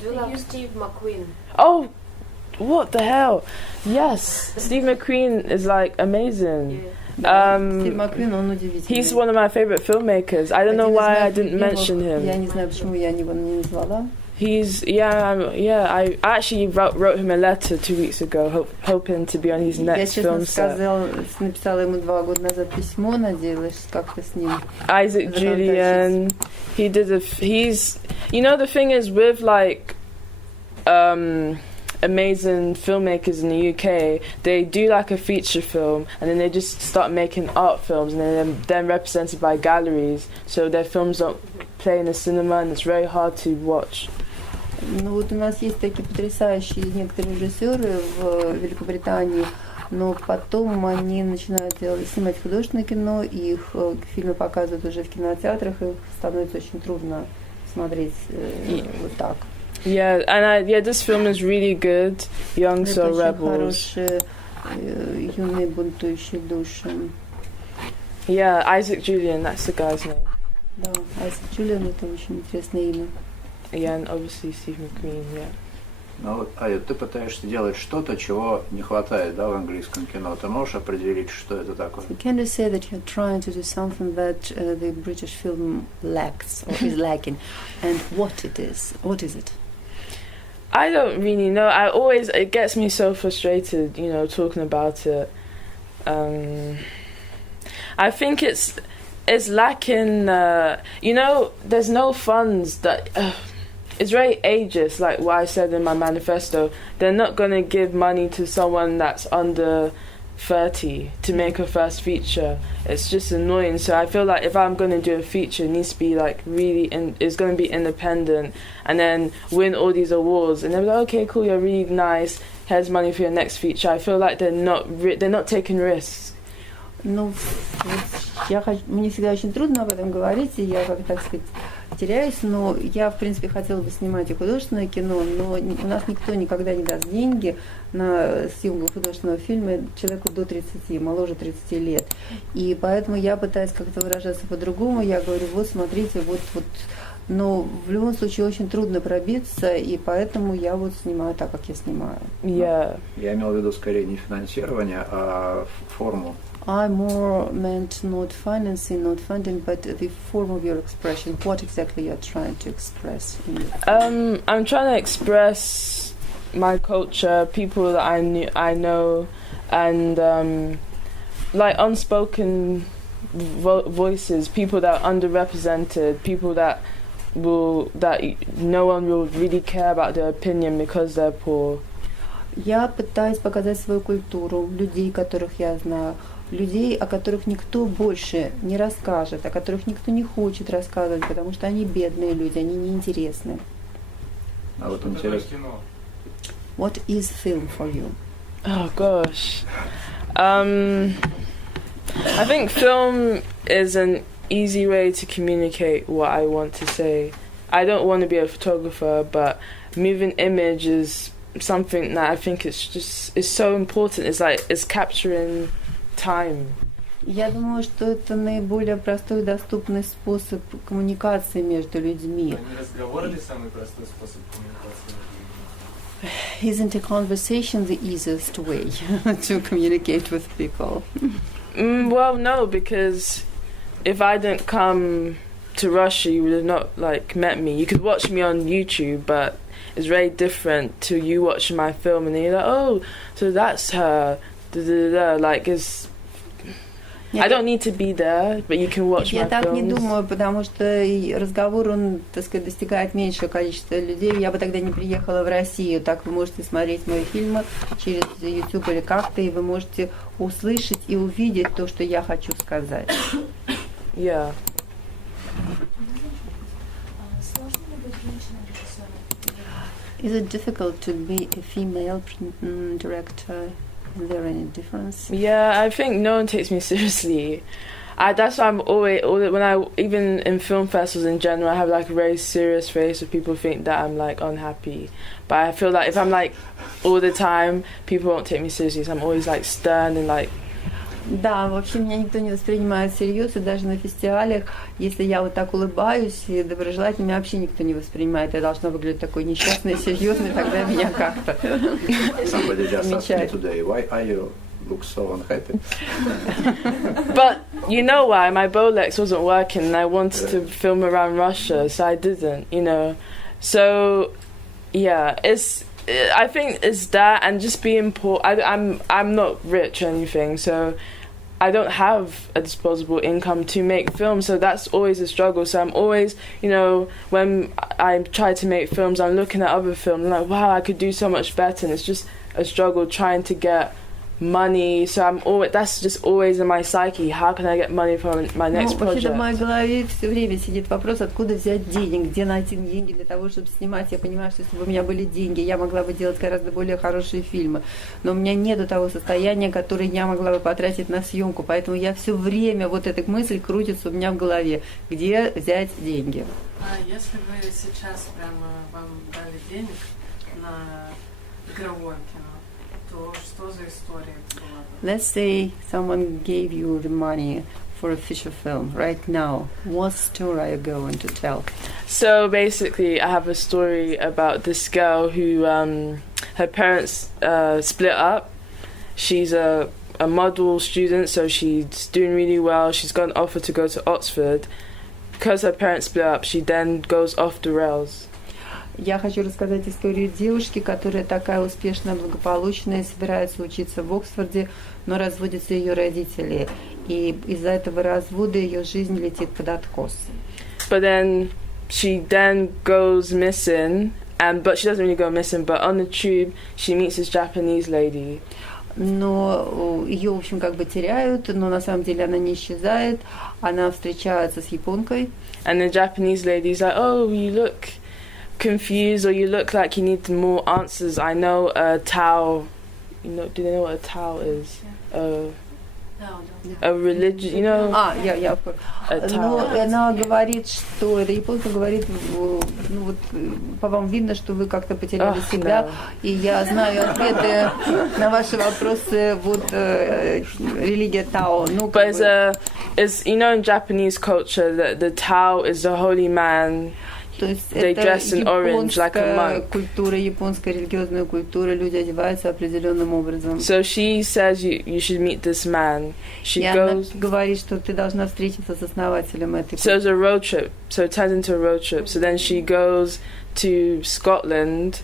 Do you love Steve McQueen? Oh, what the hell? Yes, Steve McQueen is like amazing. Стив Маккуин, он удивительный. He's one of my favorite filmmakers. I don't know why I didn't mention him. Я не знаю, почему я его не назвала. He's I actually wrote him a letter 2 weeks ago, hoping to be on his next film set. Я написала ему 2 года назад письмо, надеялась как-то с ним. Isaac Julian, he's the thing is with like amazing filmmakers in the UK, they do like a feature film and then they just start making art films and then represented by galleries, so their films don't play in the cinema and it's very hard to watch. Ну вот у нас есть такие потрясающие некоторые режиссеры в Великобритании, но потом они начинают снимать художественное кино, и их фильмы показывают уже в кинотеатрах, и их становится очень трудно смотреть вот так. Yeah, and this film is really good. Young Soul Rebels. Юные бунтующие души. Yeah, Isaac Julian, that's the guy's name. Да, Isaac Julian, это очень интересное имя. Yeah, and obviously Steve McQueen, yeah. Ну вот, Айо, ты пытаешься делать что-то, чего не хватает, да, в английском кино. Ты можешь определить, что это такое? So can you say that you're trying to do something that the British film lacks or is lacking, and what it is? What is it? I don't really know. It gets me so frustrated, talking about it. I think it's lacking, there's no funds that... it's very ageist, like what I said in my manifesto. They're not going to give money to someone that's under 30 to make a first feature. It's just annoying. So I feel like if I'm going to do a feature, it needs to be like really, it's going to be independent and then win all these awards. And they're like, okay, cool, you're really nice. Here's money for your next feature. I feel like they're not taking risks. Ну, мне всегда очень трудно об этом говорить, и я, так сказать, теряюсь, но я, в принципе, хотела бы снимать и художественное кино, но у нас никто никогда не даст деньги на съемку художественного фильма человеку до 30, моложе 30 лет. И поэтому я пытаюсь как-то выражаться по-другому, я говорю, вот, смотрите, вот. Но в любом случае очень трудно пробиться, и поэтому я вот снимаю так, как я снимаю. Yeah. Я имел в виду скорее не финансирование, а форму. I more meant not financing, not funding, but the form of your expression. What exactly you're trying to express? I'm trying to express my culture, people that I know, and like unspoken voices, people that are underrepresented, people that no one will really care about their opinion because they're poor. Я пытаюсь показать свою культуру, людей, которых я знаю, людей, о которых никто больше не расскажет, о которых никто не хочет рассказывать, потому что они бедные люди, они неинтересны. А вот интересно. What is film for you? Oh gosh. I think film is an easy way to communicate what I want to say. I don't want to be a photographer, but moving image is something that I think is so important. It's capturing time. Я думаю, что это наиболее простой и доступный способ коммуникации между людьми. Разговор ли самый простой способ коммуникации между людьми? Isn't a conversation the easiest way to communicate with people? Well, no, because if I didn't come to Russia, you would have not met me. You could watch me on YouTube, but it's very different to you watching my film and then you're like, oh, so that's her. It's I don't need to be there, but you can watch my films. Я так не думаю, потому что разговор, он, так сказать, достигает меньшего количества людей. Я бы тогда не приехала в Россию. Так вы можете смотреть мои фильмы через YouTube или как-то, и вы можете услышать и увидеть то, что я хочу сказать. Yeah. Is it difficult to be a female director? Is there any difference? Yeah, I think no one takes me seriously. That's why I'm even in film festivals in general, I have like a very serious face, so people think that I'm like unhappy. But I feel like if I'm like all the time, people won't take me seriously. So I'm always like stern and like. Да, вообще меня никто не воспринимает всерьез, и даже на фестивалях, если я вот так улыбаюсь и доброжелательно, меня вообще никто не воспринимает. Я должна выглядеть такой несчастной, серьезной, тогда меня как-то замечают. Why are you look so unhappy? But you know why? My Bolex wasn't working, and I wanted to film around Russia, so I didn't. You know, so yeah, I think it's that, and just being poor. I'm not rich or anything, so I don't have a disposable income to make films, so that's always a struggle. So I'm always, you know, when I try to make films, I'm looking at other films, and like, wow, I could do so much better, and it's just a struggle trying to get money. So that's just always in my psyche. How can I get money from my next project? Вообще-то в моей голове все время сидит вопрос, откуда взять денег, где найти деньги для того, чтобы снимать. Я понимаю, что если бы у меня были деньги, я могла бы делать гораздо более хорошие фильмы. Но у меня нету того состояния, которое я могла бы потратить на съемку. Поэтому я все время, вот эта мысль крутится у меня в голове. Где взять деньги? А если бы сейчас прямо вам дали денег на игровое кино, то что за история была? Let's say someone gave you the money for a feature film right now. What story are you going to tell? So basically, I have a story about this girl who her parents split up. She's a model student, so she's doing really well. She's got an offer to go to Oxford. Because her parents split up, she then goes off the rails. Я хочу рассказать историю девушки, которая такая успешная, благополучная, собирается учиться в Оксфорде, но разводятся ее родители. И из-за этого развода ее жизнь летит под откос. But then she then goes missing, but she doesn't really go missing, but on the tube she meets this Japanese lady. Но ее, в общем, как бы теряют, но на самом деле она не исчезает. Она встречается с японкой. And the Japanese lady's like, oh, you look confused, or you look like you need more answers. I know a Tao. You know, do they know what a Tao is? A religion, you know. Я. Но она говорит, что это японка говорит, ну вот по вам видно, что вы как-то потеряли себя, и я знаю ответы на ваши вопросы. Вот религия Тао. But it's you know in Japanese culture that the Tao is the holy man. They dress in orange like a monk. Культура, японская религиозная культура, люди одеваются определенным образом. So she says you should meet this man. She goes. Она говорит, что ты должна встретиться с основателем этой. So it's a road trip. So it turns into a road trip. So then she goes to Scotland,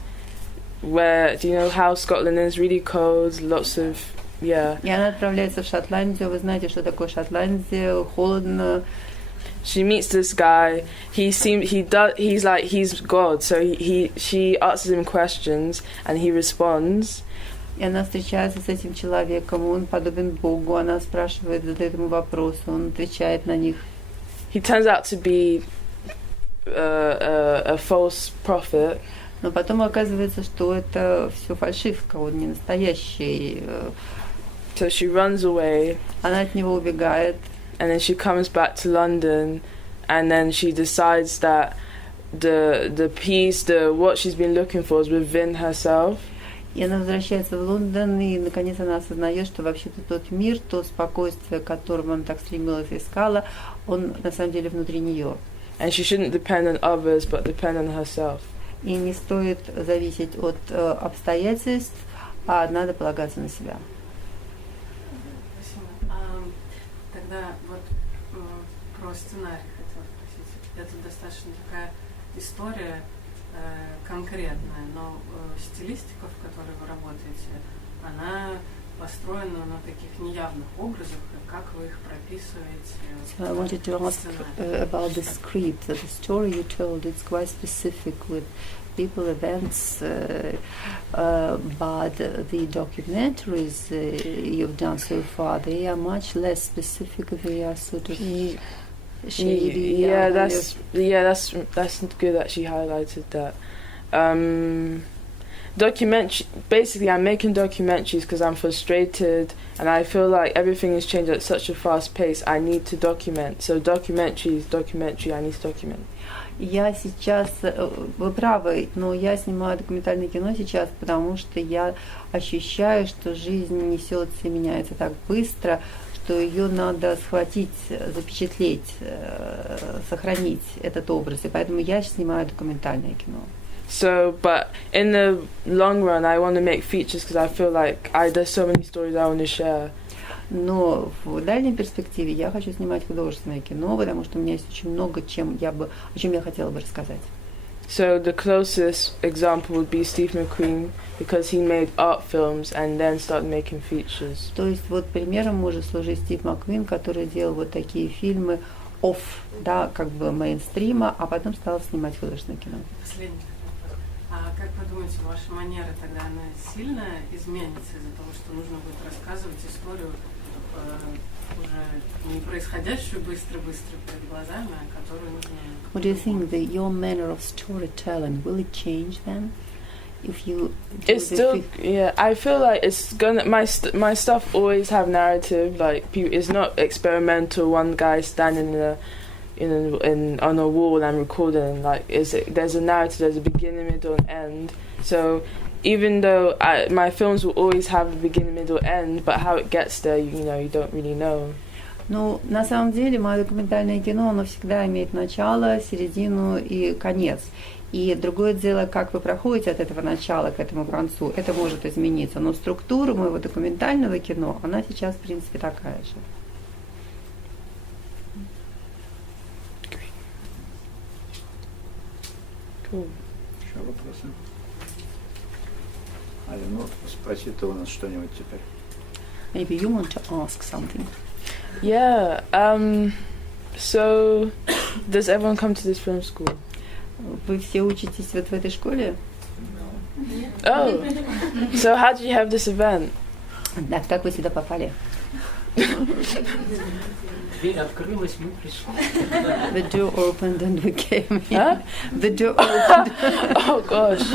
where do you know how Scotland is? Really cold, lots of yeah. И она отправляется в Шотландию. Вы знаете, что такое Шотландия? Холодно. She meets this guy. He's God. So she asks him questions and he responds. И она встречается с этим человеком. Он подобен Богу. Она спрашивает, задает ему вопросы. Он отвечает на них. He turns out to be a false prophet. Но потом оказывается, что это все фальшивка. Он не настоящий. So she runs away. Она от него убегает. And then she comes back to London, and then she decides that the peace, what she's been looking for is within herself. И она возвращается в Лондон, и наконец она осознает, что вообще-то тот мир, то спокойствие, к которому она так стремилась и искала, он на самом деле внутри нее. And she shouldn't depend on others, but depend on herself. И не стоит зависеть от обстоятельств, а надо полагаться на себя. Вот про сценарий хотела спросить. Это достаточно такая история конкретная, но стилистика, в которой вы работаете, она построена на таких неявных образах, и как вы их прописываете? So I wanted to ask about the script. The story you told, it's quite specific with people, events, but the documentaries you've done so far, they are much less specific. They are sort of shady. Yeah, that's good that she highlighted that. Basically I'm making documentaries because I'm frustrated and I feel like everything is changing at such a fast pace. I need to document. So documentary, I need to document. Я сейчас, вы правы, но я снимаю документальное кино сейчас, потому что я ощущаю, что жизнь несется и меняется так быстро, что ее надо схватить, запечатлеть, сохранить этот образ. И поэтому я снимаю документальное кино. So, but in the long run, I want to make features because I feel like there's so many stories I want to share. Но в дальней перспективе я хочу снимать художественное кино, потому что у меня есть очень много, о чем я хотела бы рассказать. So the closest example would be Steve McQueen because he made art films and then started making features. То есть вот примером может служить Стив Маккуин, который делал вот такие фильмы off, да, как бы мейнстрима, а потом стал снимать художественное кино. Последний. А как вы думаете, ваша манера тогда она сильно изменится из-за того, что нужно будет рассказывать историю уже не происходящую быстро-быстро перед глазами, а которую нужно... What do you think your manner of storytelling, will it change then? If you it's still I feel like it's gonna my stuff always have narrative, like it's not experimental, one guy standing on a wall and recording, like there's a narrative, there's a beginning, middle and end. So even though my films will always have a beginning, middle, end, but how it gets there, you don't really know. Ну, на самом деле, мое документальное кино, оно всегда имеет начало, середину и конец. И другое дело, как вы проходите от этого начала к этому концу, это может измениться. Но структура моего документального кино, она сейчас, в принципе, такая же. Cool. Еще вопросы? Аля, ну, спроси ты у нас что-нибудь теперь. Maybe you want to ask something. Yeah. So, does everyone come to this film school? Вы все учитесь вот в этой школе? Oh. So how did you have this event? Да, как вы сюда попали? Дверь открылась, мы пришли. The door opened and we came in. The door opened. Oh gosh.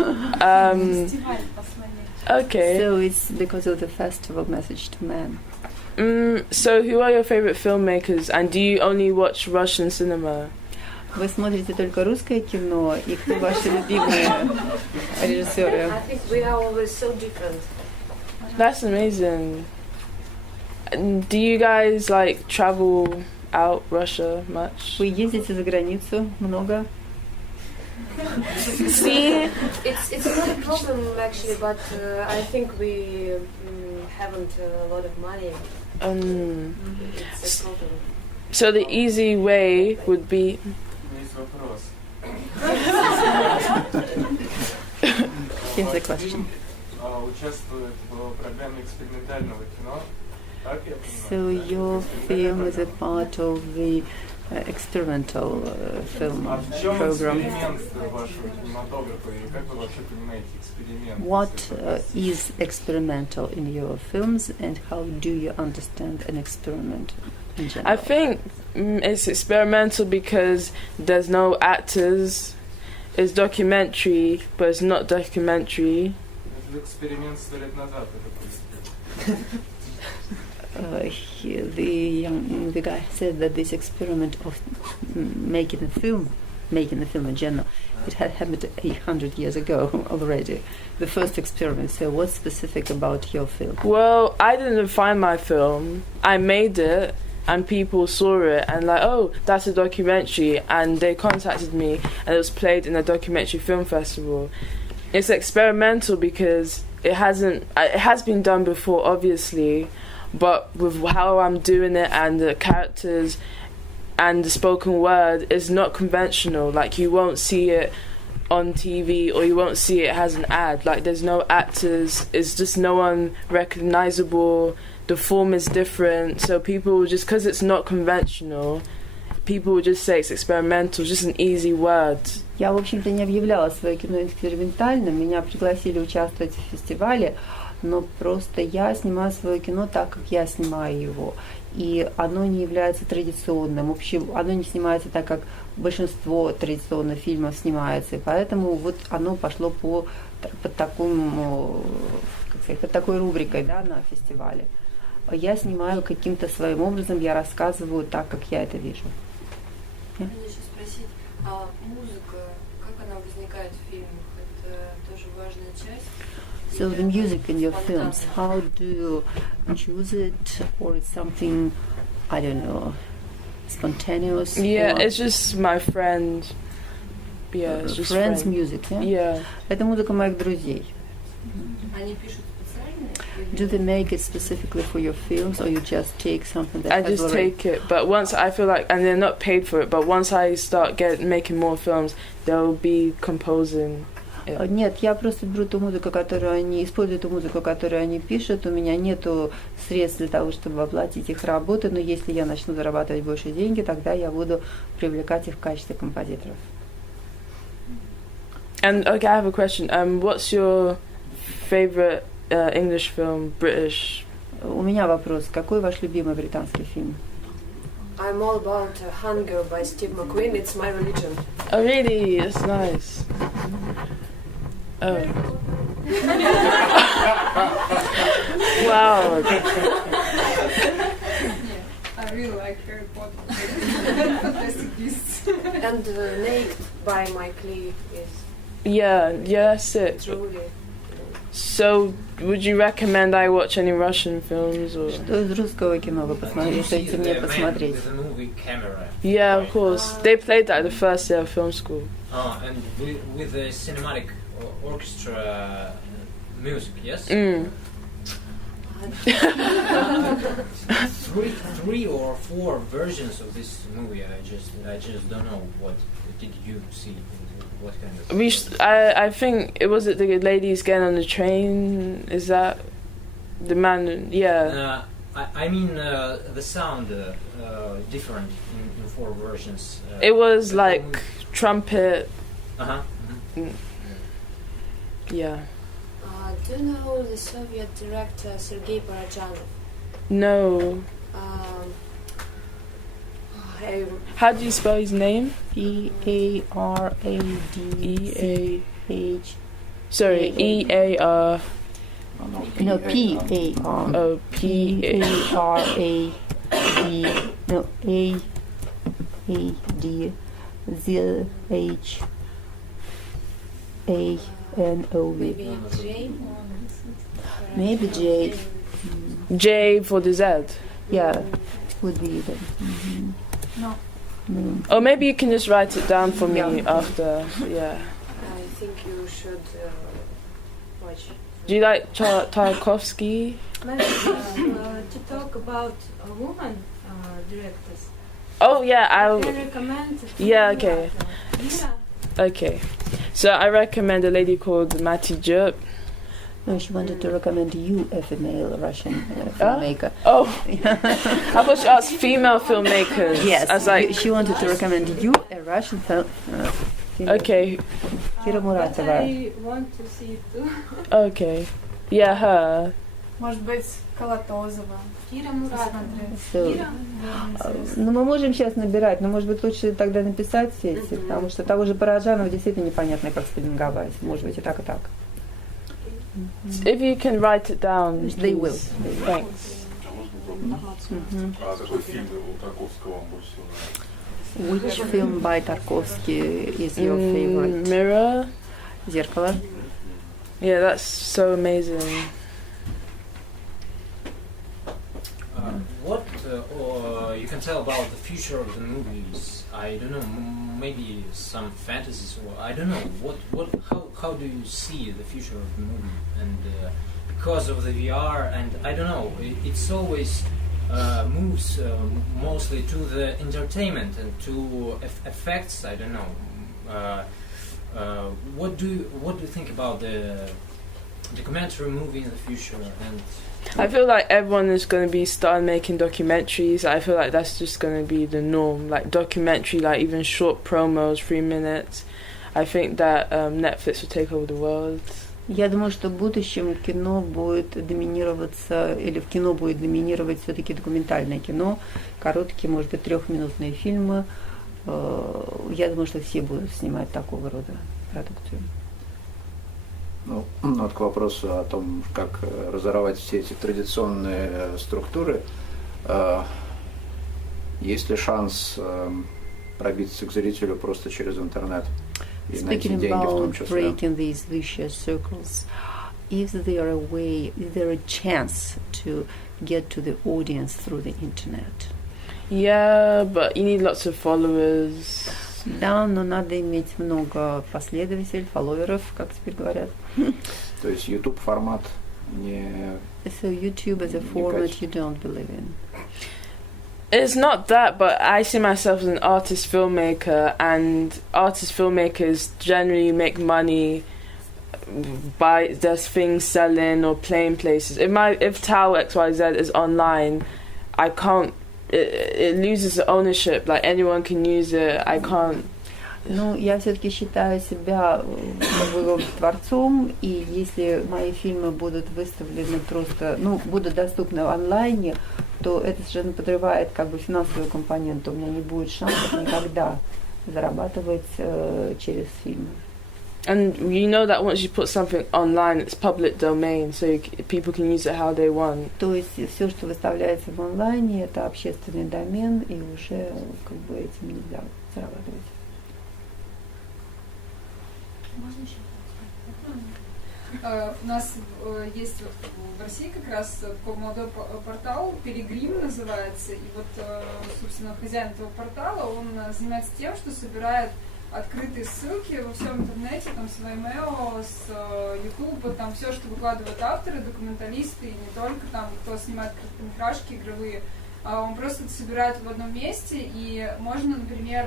Okay. So it's because of the festival Message to Man. So who are your favorite filmmakers and do you only watch Russian cinema? Вы смотрите только русское кино, и кто ваши любимые режиссеры? I think we are always so different. That's amazing. Do you guys like travel out Russia much? Вы ездите за границу много? See, it's not a problem actually, but I think we haven't a lot of money. It's a problem. So the easy way would be. Есть вопрос. Here's the question. Участвует в программе экспериментального кино. So your film is a part of the experimental film program. What is experimental in your films and how do you understand an experiment in general? I think it's experimental because there's no actors. It's documentary, but it's not documentary. The guy said that this experiment of making a film in general, it had happened 800 years ago already. The first experiment. So what's specific about your film? Well, I didn't find my film. I made it, and people saw it, and like, oh, that's a documentary, and they contacted me, and it was played in a documentary film festival. It's experimental because it has been done before, obviously. But with how I'm doing it and the characters and the spoken word is not conventional. Like you won't see it on TV, or you won't see it has an ad. Like there's no actors, it's just no one recognizable. The form is different, so people just because it's not conventional, people will just say it's experimental, just an easy word. Я, в общем-то, не объявляла свое кино экспериментальным, меня пригласили участвовать в фестивале, но просто я снимаю свое кино так, как я снимаю его. И оно не является традиционным. В общем, оно не снимается так, как большинство традиционных фильмов снимается. И поэтому вот оно пошло под такому, как сказать, под такой рубрикой, да, на фестивале. Я снимаю каким-то своим образом, я рассказываю так, как я это вижу. Хочу спросить, а музыка, как она возникает в фильмах? Это тоже важная часть? So the music in your films, how do you choose it, or it's something, I don't know, spontaneous? Yeah, it's just my friend. Yeah, it's just friends' music, yeah? Yeah. Это музыка моих друзей. Они пишут специально? Do they make it specifically for your films, or you just take something that I has just already... take it, but once I feel like, and they're not paid for it, but once I start making more films, they'll be composing. Нет, я просто беру ту музыку, которую они используют, ту музыку, которую они пишут. У меня нету средств для того, чтобы оплатить их работу, но если я начну зарабатывать больше деньги, тогда я буду привлекать их в качестве композиторов. And okay, I have a question. What's your favorite English film, British? У меня вопрос. Какой ваш любимый британский фильм? I'm all about Hunger by Steve McQueen. It's my religion. Oh, really? That's nice. Oh. Wow. I really like Harry Potter. Fantastic Beasts. And Naked by Mike Lee is. Yeah, that's it. Truly. So, would you recommend I watch any Russian films? Or? Что из русского кино вы посмотрите мне посмотреть? Yeah, of course. They played that at the first day of film school. Oh, and with the cinematic orchestra music, yes? Three or four versions of this movie. I just don't know. What did you see? What kind of? I think it was the ladies getting on the train. Is that the man? Yeah. I mean the sound different in four versions. It was like trumpet. Yeah. Do you know the Soviet director Sergei Parajanov? No. How do you spell his name? P-A-R-A-D-A-H. Sorry, E-A-R. No, P-A-R. Oh, P-A-R-A-D. No, A-D-Z-H-A-N-O-V. Maybe J? Maybe J. J for the Z. Yeah, would be then. No. Or maybe you can just write it down for me after. Yeah. I think you should watch. Do you like Tarkovsky? Maybe to talk about a woman directors. Oh yeah, I recommend. Yeah, okay. Okay. So I recommend a lady called Mati Jup. No, she wanted to recommend you a female Russian filmmaker. Oh, I thought she asked female filmmakers. Yes, I was like, she wanted to recommend you a Russian film. Okay. Кира Муратова. I want to see it too. Okay. Yeah, her. Может быть, Колотозова. Кира Муратова. Ну, мы можем сейчас набирать, но, может быть, лучше тогда написать все эти, потому что того же Параджанова действительно непонятно, как спеллинговать. Может быть, и так, и так. If you can write it down, they will. Thanks. Which film by Tarkovsky is your favorite? Mirror. Зеркало. Yeah, that's so amazing. What you can tell about the future of the movies? I don't know. Maybe some fantasies, or I don't know. How do you see the future of the movie? And because of the VR, and I don't know. It's always moves mostly to the entertainment and to effects. I don't know. what do you think about the documentary movie in the future? And I feel like everyone is going to be starting making documentaries. I feel like that's just going to be the norm. Like documentary, like even short promos, 3 minutes. I think that Netflix will take over the world. Я думаю, что в будущем кино будет доминироваться, или в кино будет доминировать все-таки документальное кино, короткие, может быть, 3-минутные фильмы. Я думаю, что все будут снимать такого рода продукцию. Ну, вот к вопросу о том, как разорвать все эти традиционные структуры, есть ли шанс пробиться к зрителю просто через интернет и найти деньги в том числе? Speaking about breaking these vicious circles, is there a chance to get to the audience through the internet? Yeah, but you need lots of followers. Да, но надо иметь много последователей, фолловеров, как теперь говорят. То есть YouTube формат не... So YouTube as a format you don't believe in? It's not that, but I see myself as an artist filmmaker, and artist filmmakers generally make money by there's things selling or playing places. If Tao XYZ is online, I can't. It loses the ownership. Like anyone can use it. I can't. Ну, я все-таки считаю себя творцом, и если мои фильмы будут выставлены просто, будут доступны в онлайне, то это совершенно подрывает как бы финансовую компоненту. У меня не будет шансов никогда зарабатывать через фильмы. And you know that once you put something online, it's public domain, so people can use it how they want. То есть все, что выставляется в онлайне, это общественный домен, и уже как бы этим нельзя зарабатывать. Можно еще? У нас есть в России как раз такой молодой портал, Перегрим называется, и вот, собственно, хозяин этого портала, он занимается тем, что собирает открытые ссылки во всем интернете, там, с Vimeo, с YouTube, там, все, что выкладывают авторы, документалисты, и не только, там, кто снимает короткометражки игровые, он просто это собирает в одном месте, и можно, например,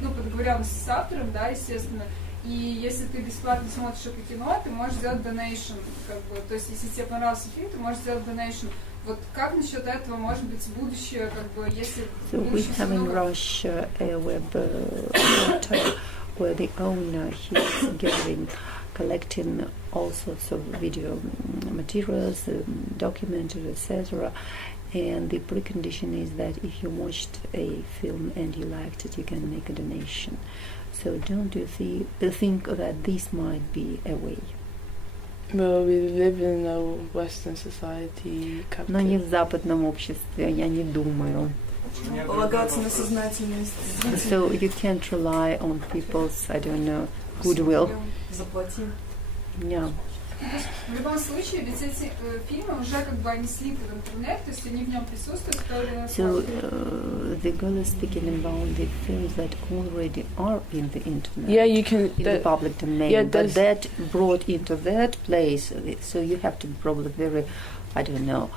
по договоренности с автором, да, естественно, и если ты бесплатно смотришь это кино, ты можешь сделать donation, как бы, то есть если тебе понравился фильм, ты можешь сделать donation. Вот как насчет этого, может быть, будущее, как бы, если... So we have in Russia a web portal where the owner is collecting all sorts of video materials, documentaries, etc. And the precondition is that if you watched a film and you liked it, you can make a donation. So don't you think that this might be a way? Well, we live in a Western society. Но не в западном обществе, я не думаю. Полагаться на сознательность. So you can't rely on people's, I don't know, goodwill. Заплати. Yeah. В любом случае, ведь эти фильмы уже как бы они слиты в интернет, то есть они в нем присутствуют. So the girl is speaking about the films that already are in the internet. Yeah, you can in the public domain. Yeah, but that brought into that place. So you have to be probably very, I don't know,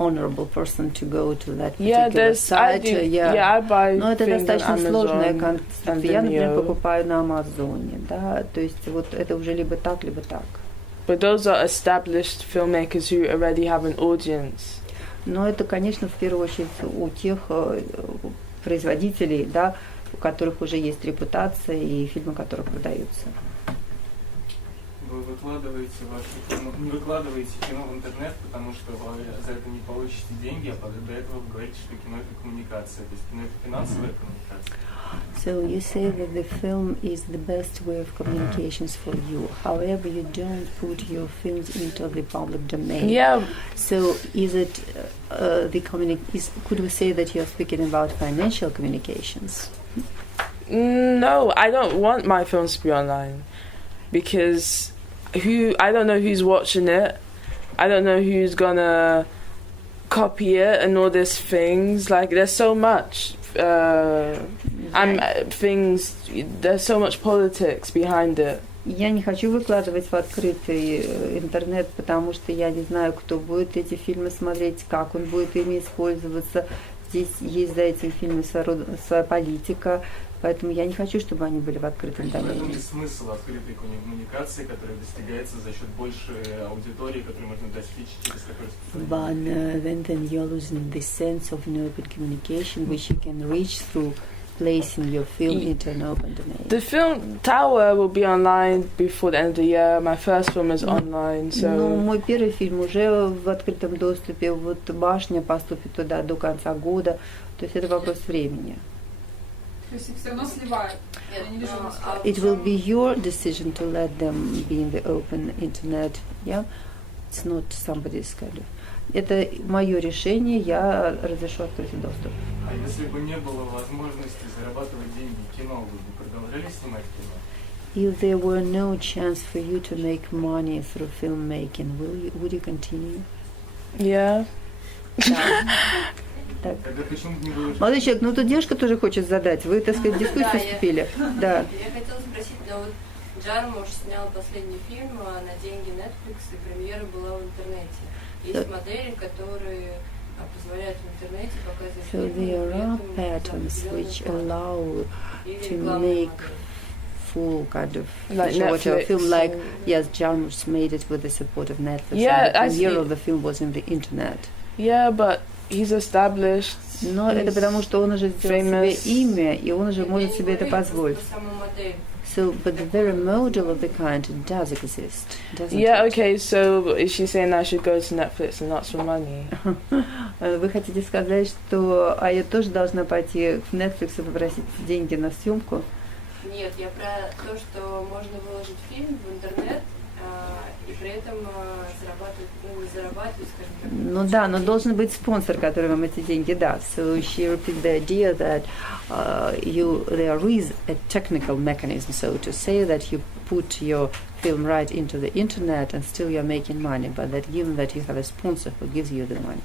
honorable person to go to that particular site. I buy. Но это достаточно сложная конструкция. Я, например, покупаю на Амазоне, да, то есть вот это уже либо так, либо так. But those are established filmmakers who already have an audience. Но это, конечно, в первую очередь у тех производителей, да, у которых уже есть репутация и фильмы, которые продаются. Вы выкладываете кино в интернет, потому что вы за это не получите деньги, а до этого вы говорите, что кино это коммуникация, то есть кино это финансовая коммуникация. So you say that the film is the best way of communications for you. However, you don't put your films into the public domain. Yeah. So is it could we say that you're speaking about financial communications? No, I don't want my films to be online because I don't know who's watching it. I don't know who's gonna copy it and all these things. Like there's so much. There's so much politics behind it. Я не хочу выкладывать в открытый интернет, потому что я не знаю, кто будет эти фильмы смотреть, как он будет ими использоваться. Здесь есть за этим фильмом своя политика, Поэтому я не хочу, чтобы они были в открытом В этом домене. и смысл открытой коммуникации, которая достигается за счет большей аудитории, которую можно достичь через такое распространение. But then you're losing the sense of an open communication, which you can reach through placing your film into an open domain. The film Tower will be online before the end of the year. My first film is online, so... Ну, мой первый фильм уже в открытом доступе. Вот «Башня» поступит туда до конца года. То есть это вопрос времени. То есть их все равно сливают. It will be your decision to let them be in the open internet. Yeah? It's not somebody's kind of... Это мое решение, я разрешу открытый доступ. А если бы не было возможности зарабатывать деньги в кино, вы бы продолжали снимать кино? If there were no chance for you to make money through filmmaking, would you continue? Yeah. Так. Молодой человек, ну тут девушка тоже хочет задать. Вы, так сказать, в дискуссию вступили. Да. Я хотела спросить, но вот Джармуш снял последний фильм на деньги Netflix, и премьера была в интернете. Есть модели, которые позволяют в интернете показывать So there are patterns which allow to make full kind of like film, like yes, Jarmusch made it with the support of Netflix. Yeah, and the premiere of the film was in the internet. Yeah, but he's established. Но это потому, что он уже сделал себе имя, и он уже может себе это позволить. So, but the very model of the kind does exist, doesn't Yeah, it? okay, so is she saying I should go to Netflix and ask for money? Вы хотите сказать, что я тоже должна пойти в Netflix и попросить деньги на съемку? Нет, я про то, что можно выложить фильм в интернет и при этом зарабатывать, ну не зарабатывать, скажем так. Ну да, но должен быть спонсор, который вам эти деньги даст. So she repeats the idea that there is a technical mechanism, so to say, that you put your film right into the internet and still you're making money, but that given that you have a sponsor who gives you the money.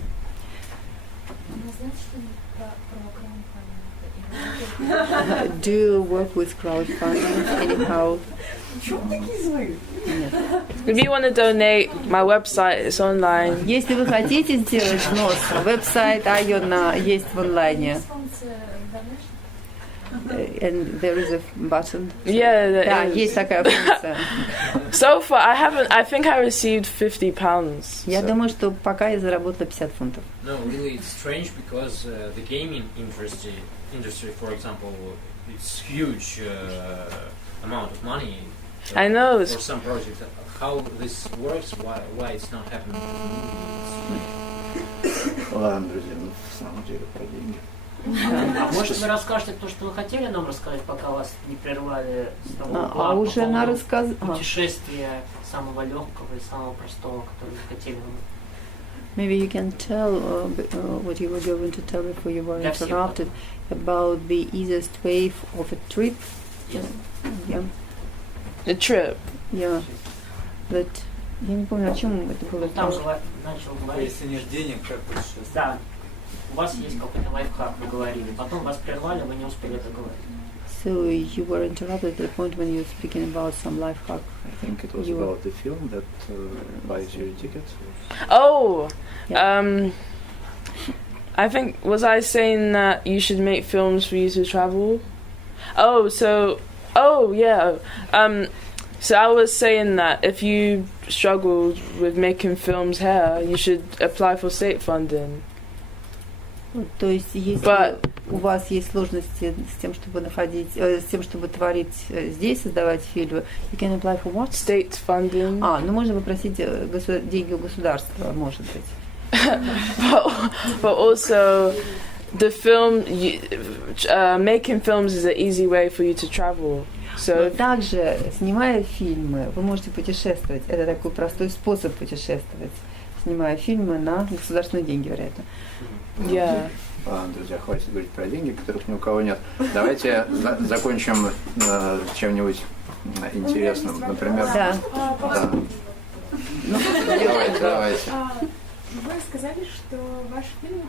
Do you work with crowdfunding anyhow? If you want to donate, my website is online. Если вы хотите сделать взнос, веб-сайт Айо есть в онлайне. And there is a button. Yeah, да, есть такая функция. So far, I think I received £50. Я думаю, что пока я заработала 50 фунтов. No, really, it's strange because the gaming industry, for example, it's huge amount of money. I know. For some project, how this works, why it's not happening. Ладно, друзья, ну в самом деле про деньги. А может вы расскажете то, что вы хотели нам рассказать, пока вас не прервали с того уже она рассказала. Путешествия самого легкого и самого простого, которое вы хотели вам. Maybe you can tell what you were going to tell before you were interrupted about the easiest way of a trip. Yes. Yeah. A trip. Yeah. That я не помню, о чем это было. Там же начал говорить. Если нет денег, как путешествовать? Да. У вас есть какой-то лайфхак, вы говорили. Потом вас прервали, вы не успели это говорить. So you were interrupted at the point when you were speaking about some life hack. I think it was about the film that buys you tickets. Oh, I think, was I saying that you should make films for you to travel? So I was saying that if you struggled with making films here, you should apply for state funding. То есть, если у вас есть сложности с тем, чтобы с тем, чтобы творить здесь, создавать фильмы, you can apply for what? State funding. Ну можно попросить деньги у государства, может быть. but also, the film, making films is an easy way for you to travel. So, также, снимая фильмы, вы можете путешествовать. Это такой простой способ путешествовать. Снимая фильмы на государственные деньги, вероятно. Yeah. Ладно, друзья, хватит говорить про деньги, которых ни у кого нет. Давайте закончим чем-нибудь интересным. Например... Да. Давайте. Вы сказали, что ваш фильм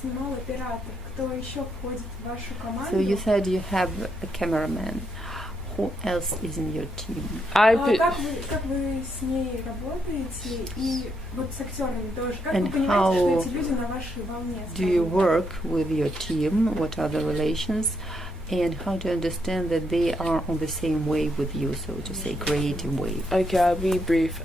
снимал оператор. Кто еще входит в вашу команду? So you said you have a cameraman. Who else is in your team? Как вы с ней работаете и вот с актерами тоже? Как вы понимаете, что эти люди на вашей волне? Do you work with your team? What are the relations? and how to understand that they are on the same wave with you, so to say, creative wave. Okay, I'll be brief.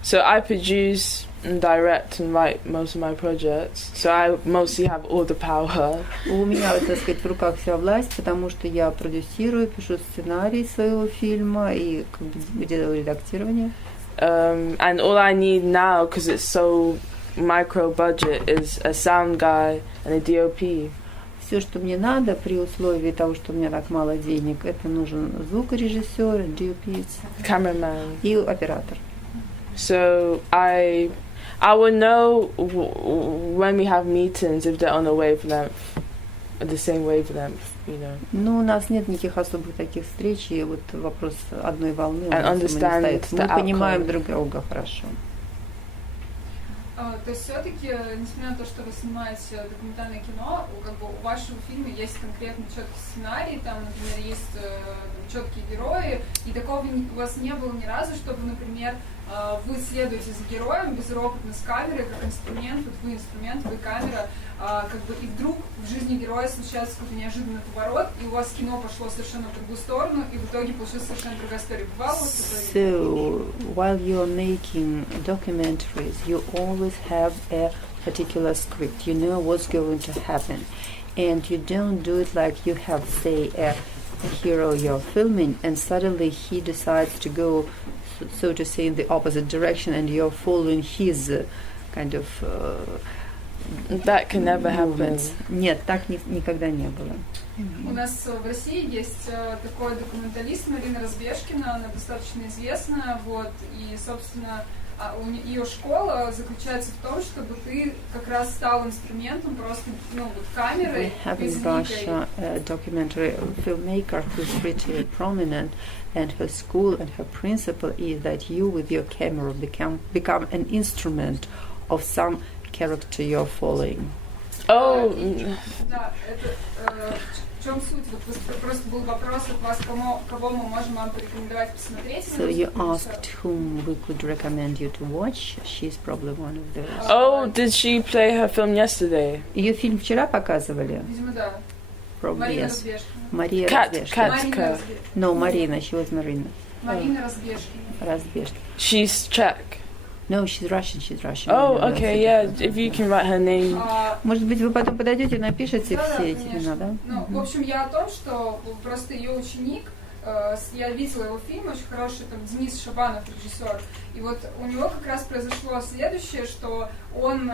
So I produce and direct and write most of my projects, so I mostly have all the power. У меня, так сказать, в руках вся власть, потому что я продюсирую, пишу сценарий своего фильма и как бы делаю редактирование. And all I need now, because it's so micro budget, is a sound guy and a DOP. Все, что мне надо при условии того, что у меня так мало денег, это нужен звукорежиссер, DOP, cameraman и оператор. So I will know when we have meetings if they're on a wavelength, the same wavelength, you know. Ну, у нас нет никаких особых таких встреч, и вот вопрос одной волны у нас не стоит. Мы понимаем друг друга хорошо. То есть все-таки, несмотря на то, что вы снимаете документальное кино, как бы у вашего фильма есть конкретно четкий сценарий, там, например, есть четкие герои, и такого у вас не было ни разу, чтобы, например, вы следуете за героем безропотно с камерой, как инструмент, вот вы инструмент, вы камера, как бы, и вдруг в жизни героя случается какой-то неожиданный поворот, и у вас кино пошло совершенно в другую сторону, и в итоге получилась совершенно другая история. Бывало у вас такое? So, while you're making documentaries, you always have a particular script. You know what's going to happen. And you don't do it like you have, say, a hero you're filming, and suddenly he decides to go, so to say, in the opposite direction, and you're following his kind of that can never happen. Нет, так никогда не было. У нас в России есть такой документалист Марина Разбежкина, она достаточно известная, вот, и, собственно, ее школа заключается в том, чтобы ты как раз стал инструментом, просто, ну, вот, камерой. We have in Russia a documentary filmmaker who's pretty prominent, and her school and her principle is that you, with your camera, become an instrument of some character you're following. Oh. Да, это в чем суть? Вот просто был вопрос от вас, кого мы можем вам порекомендовать посмотреть. So you asked whom we could recommend you to watch. She's probably one of those. Oh, did she play her film yesterday? Ее фильм вчера показывали? Видимо, да. Probably yes. Мария Разбежкина. No, Marina. She was Marina. Марина Разбежкина. She's Czech. No, she's Russian. She's Russian. Oh, okay, yeah. If you can write her name. Может быть, вы потом подойдете и напишите все эти имена, да? Ну, в общем, я о том, что просто ее ученик, я видела его фильм, очень хороший, там, Денис Шабанов, режиссер, и вот у него как раз произошло следующее, что он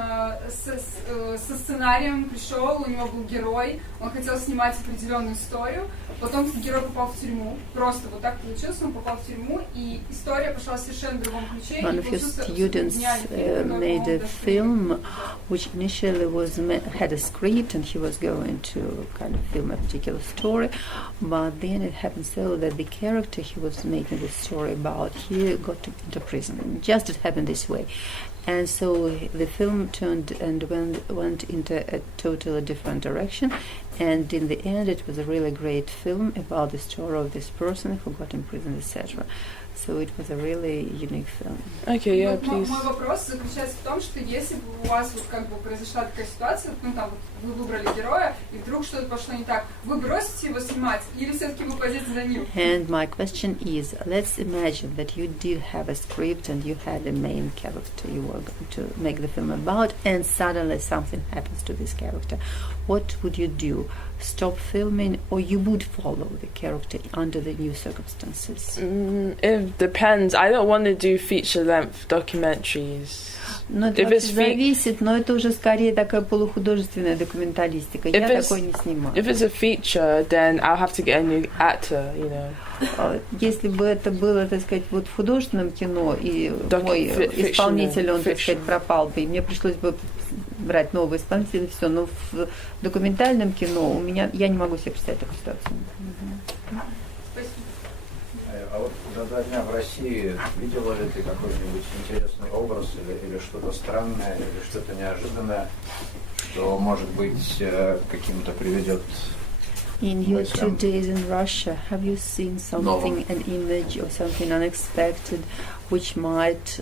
со сценарием пришел, у него был герой, он хотел снимать определенную историю, потом герой попал в тюрьму, просто вот так получилось, он попал в тюрьму, и история пошла в совершенно другом ключе. One of his students made a film which initially had a script and he was going to kind of film a particular story, but then it happened so that the character he was making the story about, he got into prison. Just it happened this way. And so the film turned and went into a totally different direction, and in the end it was a really great film about the story of this person who got in prison, etc. So it was a really unique film. Okay, yeah, please. Мой вопрос заключается в том, что если бы у вас вот как бы произошла такая ситуация, ну там вот вы выбрали героя, и вдруг что-то пошло не так, вы бросите его снимать, или все-таки вы пойдете за ним? And my question is, let's imagine that you did have a script and you had a main character you were going to make the film about, and suddenly something happens to this character. What would you do? Stop filming, or you would follow the character under the new circumstances? It depends. I don't want to do feature-length documentaries. Ну, это вообще зависит, но это уже скорее такая полухудожественная документалистика. Я такой не снимаю. If it's a feature, then I'll have to get a new actor, you know. Если бы это было, так сказать, вот в художественном кино, и мой исполнитель, он, так сказать, пропал бы, и мне пришлось бы брать нового исполнителя, все. Но в документальном кино у меня, я не могу себе представить такую ситуацию. А вот за 2 дня в России видела ли ты какой-нибудь интересный образ или что-то странное, или что-то неожиданное, что, может быть, каким-то приведет? In your 2 days in Russia, have you seen something, an image or something unexpected, which might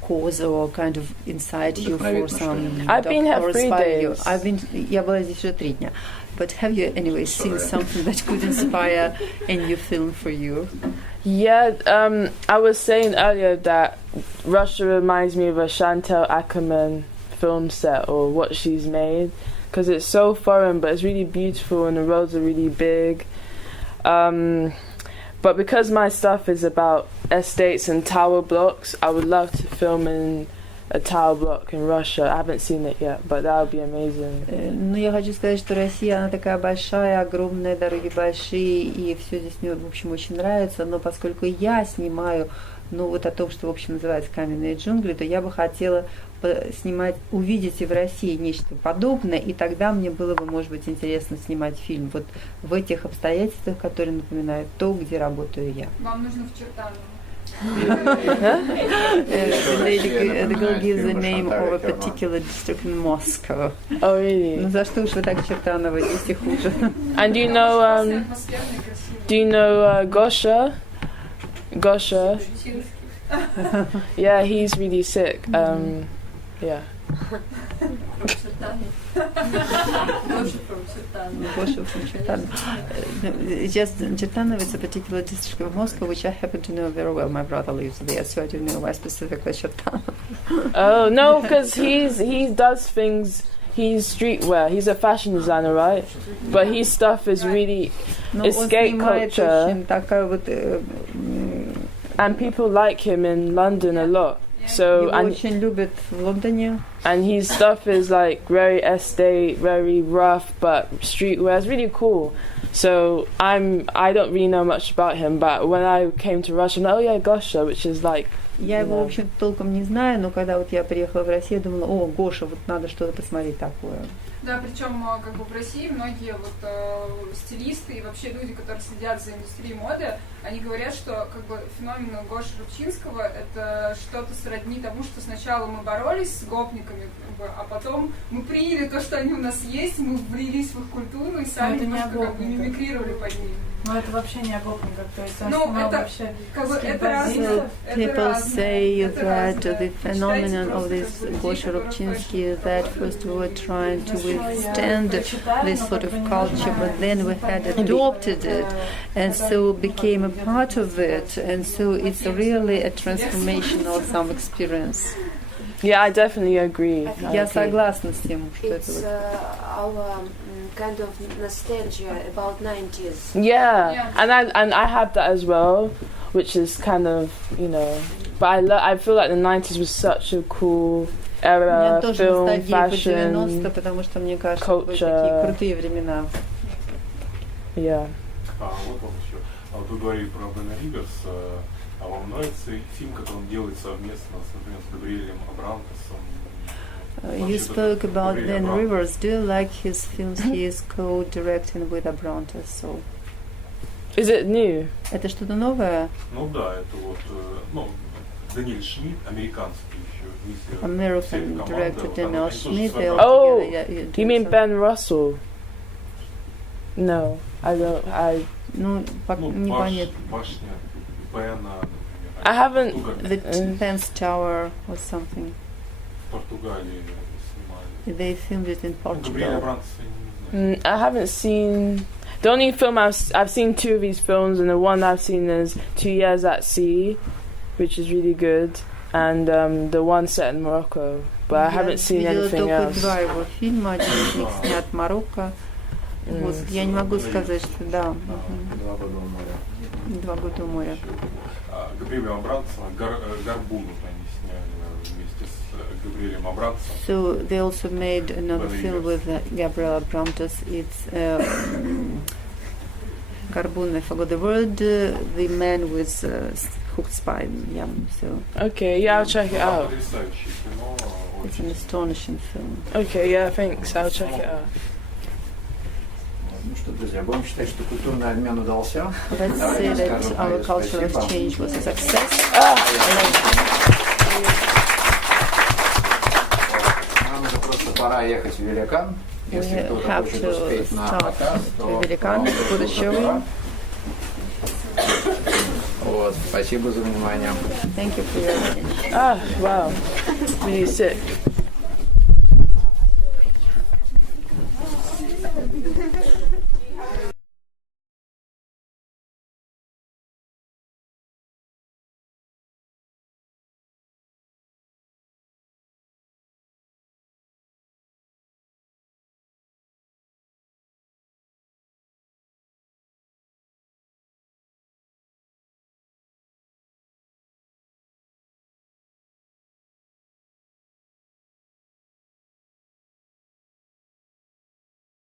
cause or kind of incite you for some. I've been here 3 days. Я была здесь уже 3 дня. But have you anyway seen something that could inspire a new film for you? Yeah, I was saying earlier that Russia reminds me of a Chantal Akerman film set or what she's made, because it's so foreign but it's really beautiful and the roads are really big. But because my stuff is about estates and tower blocks, I would love to film in a tower block in Russia. I haven't seen it yet, but that would be amazing. Ну, я хочу сказать, что Россия, она такая большая, огромные дороги большие, и все здесь мне, в общем, очень нравится, но поскольку я снимаю, ну, вот о том, что, в общем, называется каменные джунгли, то я бы хотела снимать, увидеть и в России нечто подобное, и тогда мне было бы, может быть, интересно снимать фильм вот в этих обстоятельствах, которые напоминают то, где работаю я. Вам нужно в Чертаново. The girl gives the name of a particular district in Moscow. Oh, really? Ну за что уж вы так Чертаново, здесь и хуже. And do you know Gosha? Gosha? Yeah, he's really sick. Yeah. Just Чертаново is a particular district of Moscow which I happen to know very well. My brother lives there, so I do know why specifically Чертаново. Oh no, because he does things. He's streetwear. He's a fashion designer, right? But his stuff is really escape culture. And people like him in London a lot. So and his stuff is like very estate, very rough, but streetwear. It's really cool. So I don't really know much about him, but when I came to Russia, I'm like, oh yeah, Gosha, which is like. Я его, в общем, толком не знаю, но когда вот я приехала в Россию, я думала, о, Гоша, вот надо что-то посмотреть такое. Да, причем как бы в России многие вот стилисты и вообще люди, которые следят за индустрией моды, они говорят, что как бы феномен Гоши Рубчинского это что-то сродни тому, что сначала мы боролись с гопниками, как бы, а потом мы приняли то, что они у нас есть, мы влились в их культуру и сами немножко как бы мимикрировали под ним. Но это вообще не о гопниках, то есть ну, это вообще как бы это разное. People say that the phenomenon of this Gosha Rubchinsky that first we were trying to withstand this sort of culture, but then we had adopted it and so became a part of it, and so it's really a transformational some experience. Yeah, I definitely agree. Я согласна с тем, что это вот. Our kind of nostalgia about 90s. Yeah. And I have that as well, which is kind of, you know, but I feel like the 90s was such a cool era, film, fashion, 90, потому что мне кажется, это были такие крутые времена. Yeah. Вот он еще. А вот вы говорили про Бена Риверса, а вам нравится фильм, который он делает совместно, например, с Габриэлем Абрантосом? You spoke about Ben Rivers. Do you like his films he is co-directing with Abrantes? So. Is it new? Это что-то новое? Ну да, это вот, ну, Даниэль Шмидт, американский еще. American director Daniel Schmidt. Oh, you mean Ben Russell? No, I don't. Ну, непонятно. Башня Бена. I haven't. The Pence Tower or something. They filmed it in Portugal. I haven't seen. The only film I've seen 2 of these films, and the one I've seen is 2 Years at Sea, which is really good, and the one set in Morocco. But I haven't seen anything else. Я видела только 2 его фильма, один из них снят в Марокко. Вот, я не могу сказать, что да. 2 года у моря. 2 года у моря. Габриэлем Абрантосом Горбуну они сняли вместе с Габриэлем Абрантосом. So they also made another film with Gabriel Abrantes. It's Garbun, I forgot the word. The man with hooked spine. Yeah. So. Okay, yeah, I'll check it out. It's an astonishing film. Okay, yeah, thanks. I'll check it out. Ну что, друзья, будем считать, что культурный обмен удался. Let's say that our cultural exchange was a success. Нам уже просто пора ехать в Великан. Если кто-то хочет успеть на показ, то... Великан, for the showing. Вот, спасибо за внимание. Thank you for your attention. Wow. Really sick.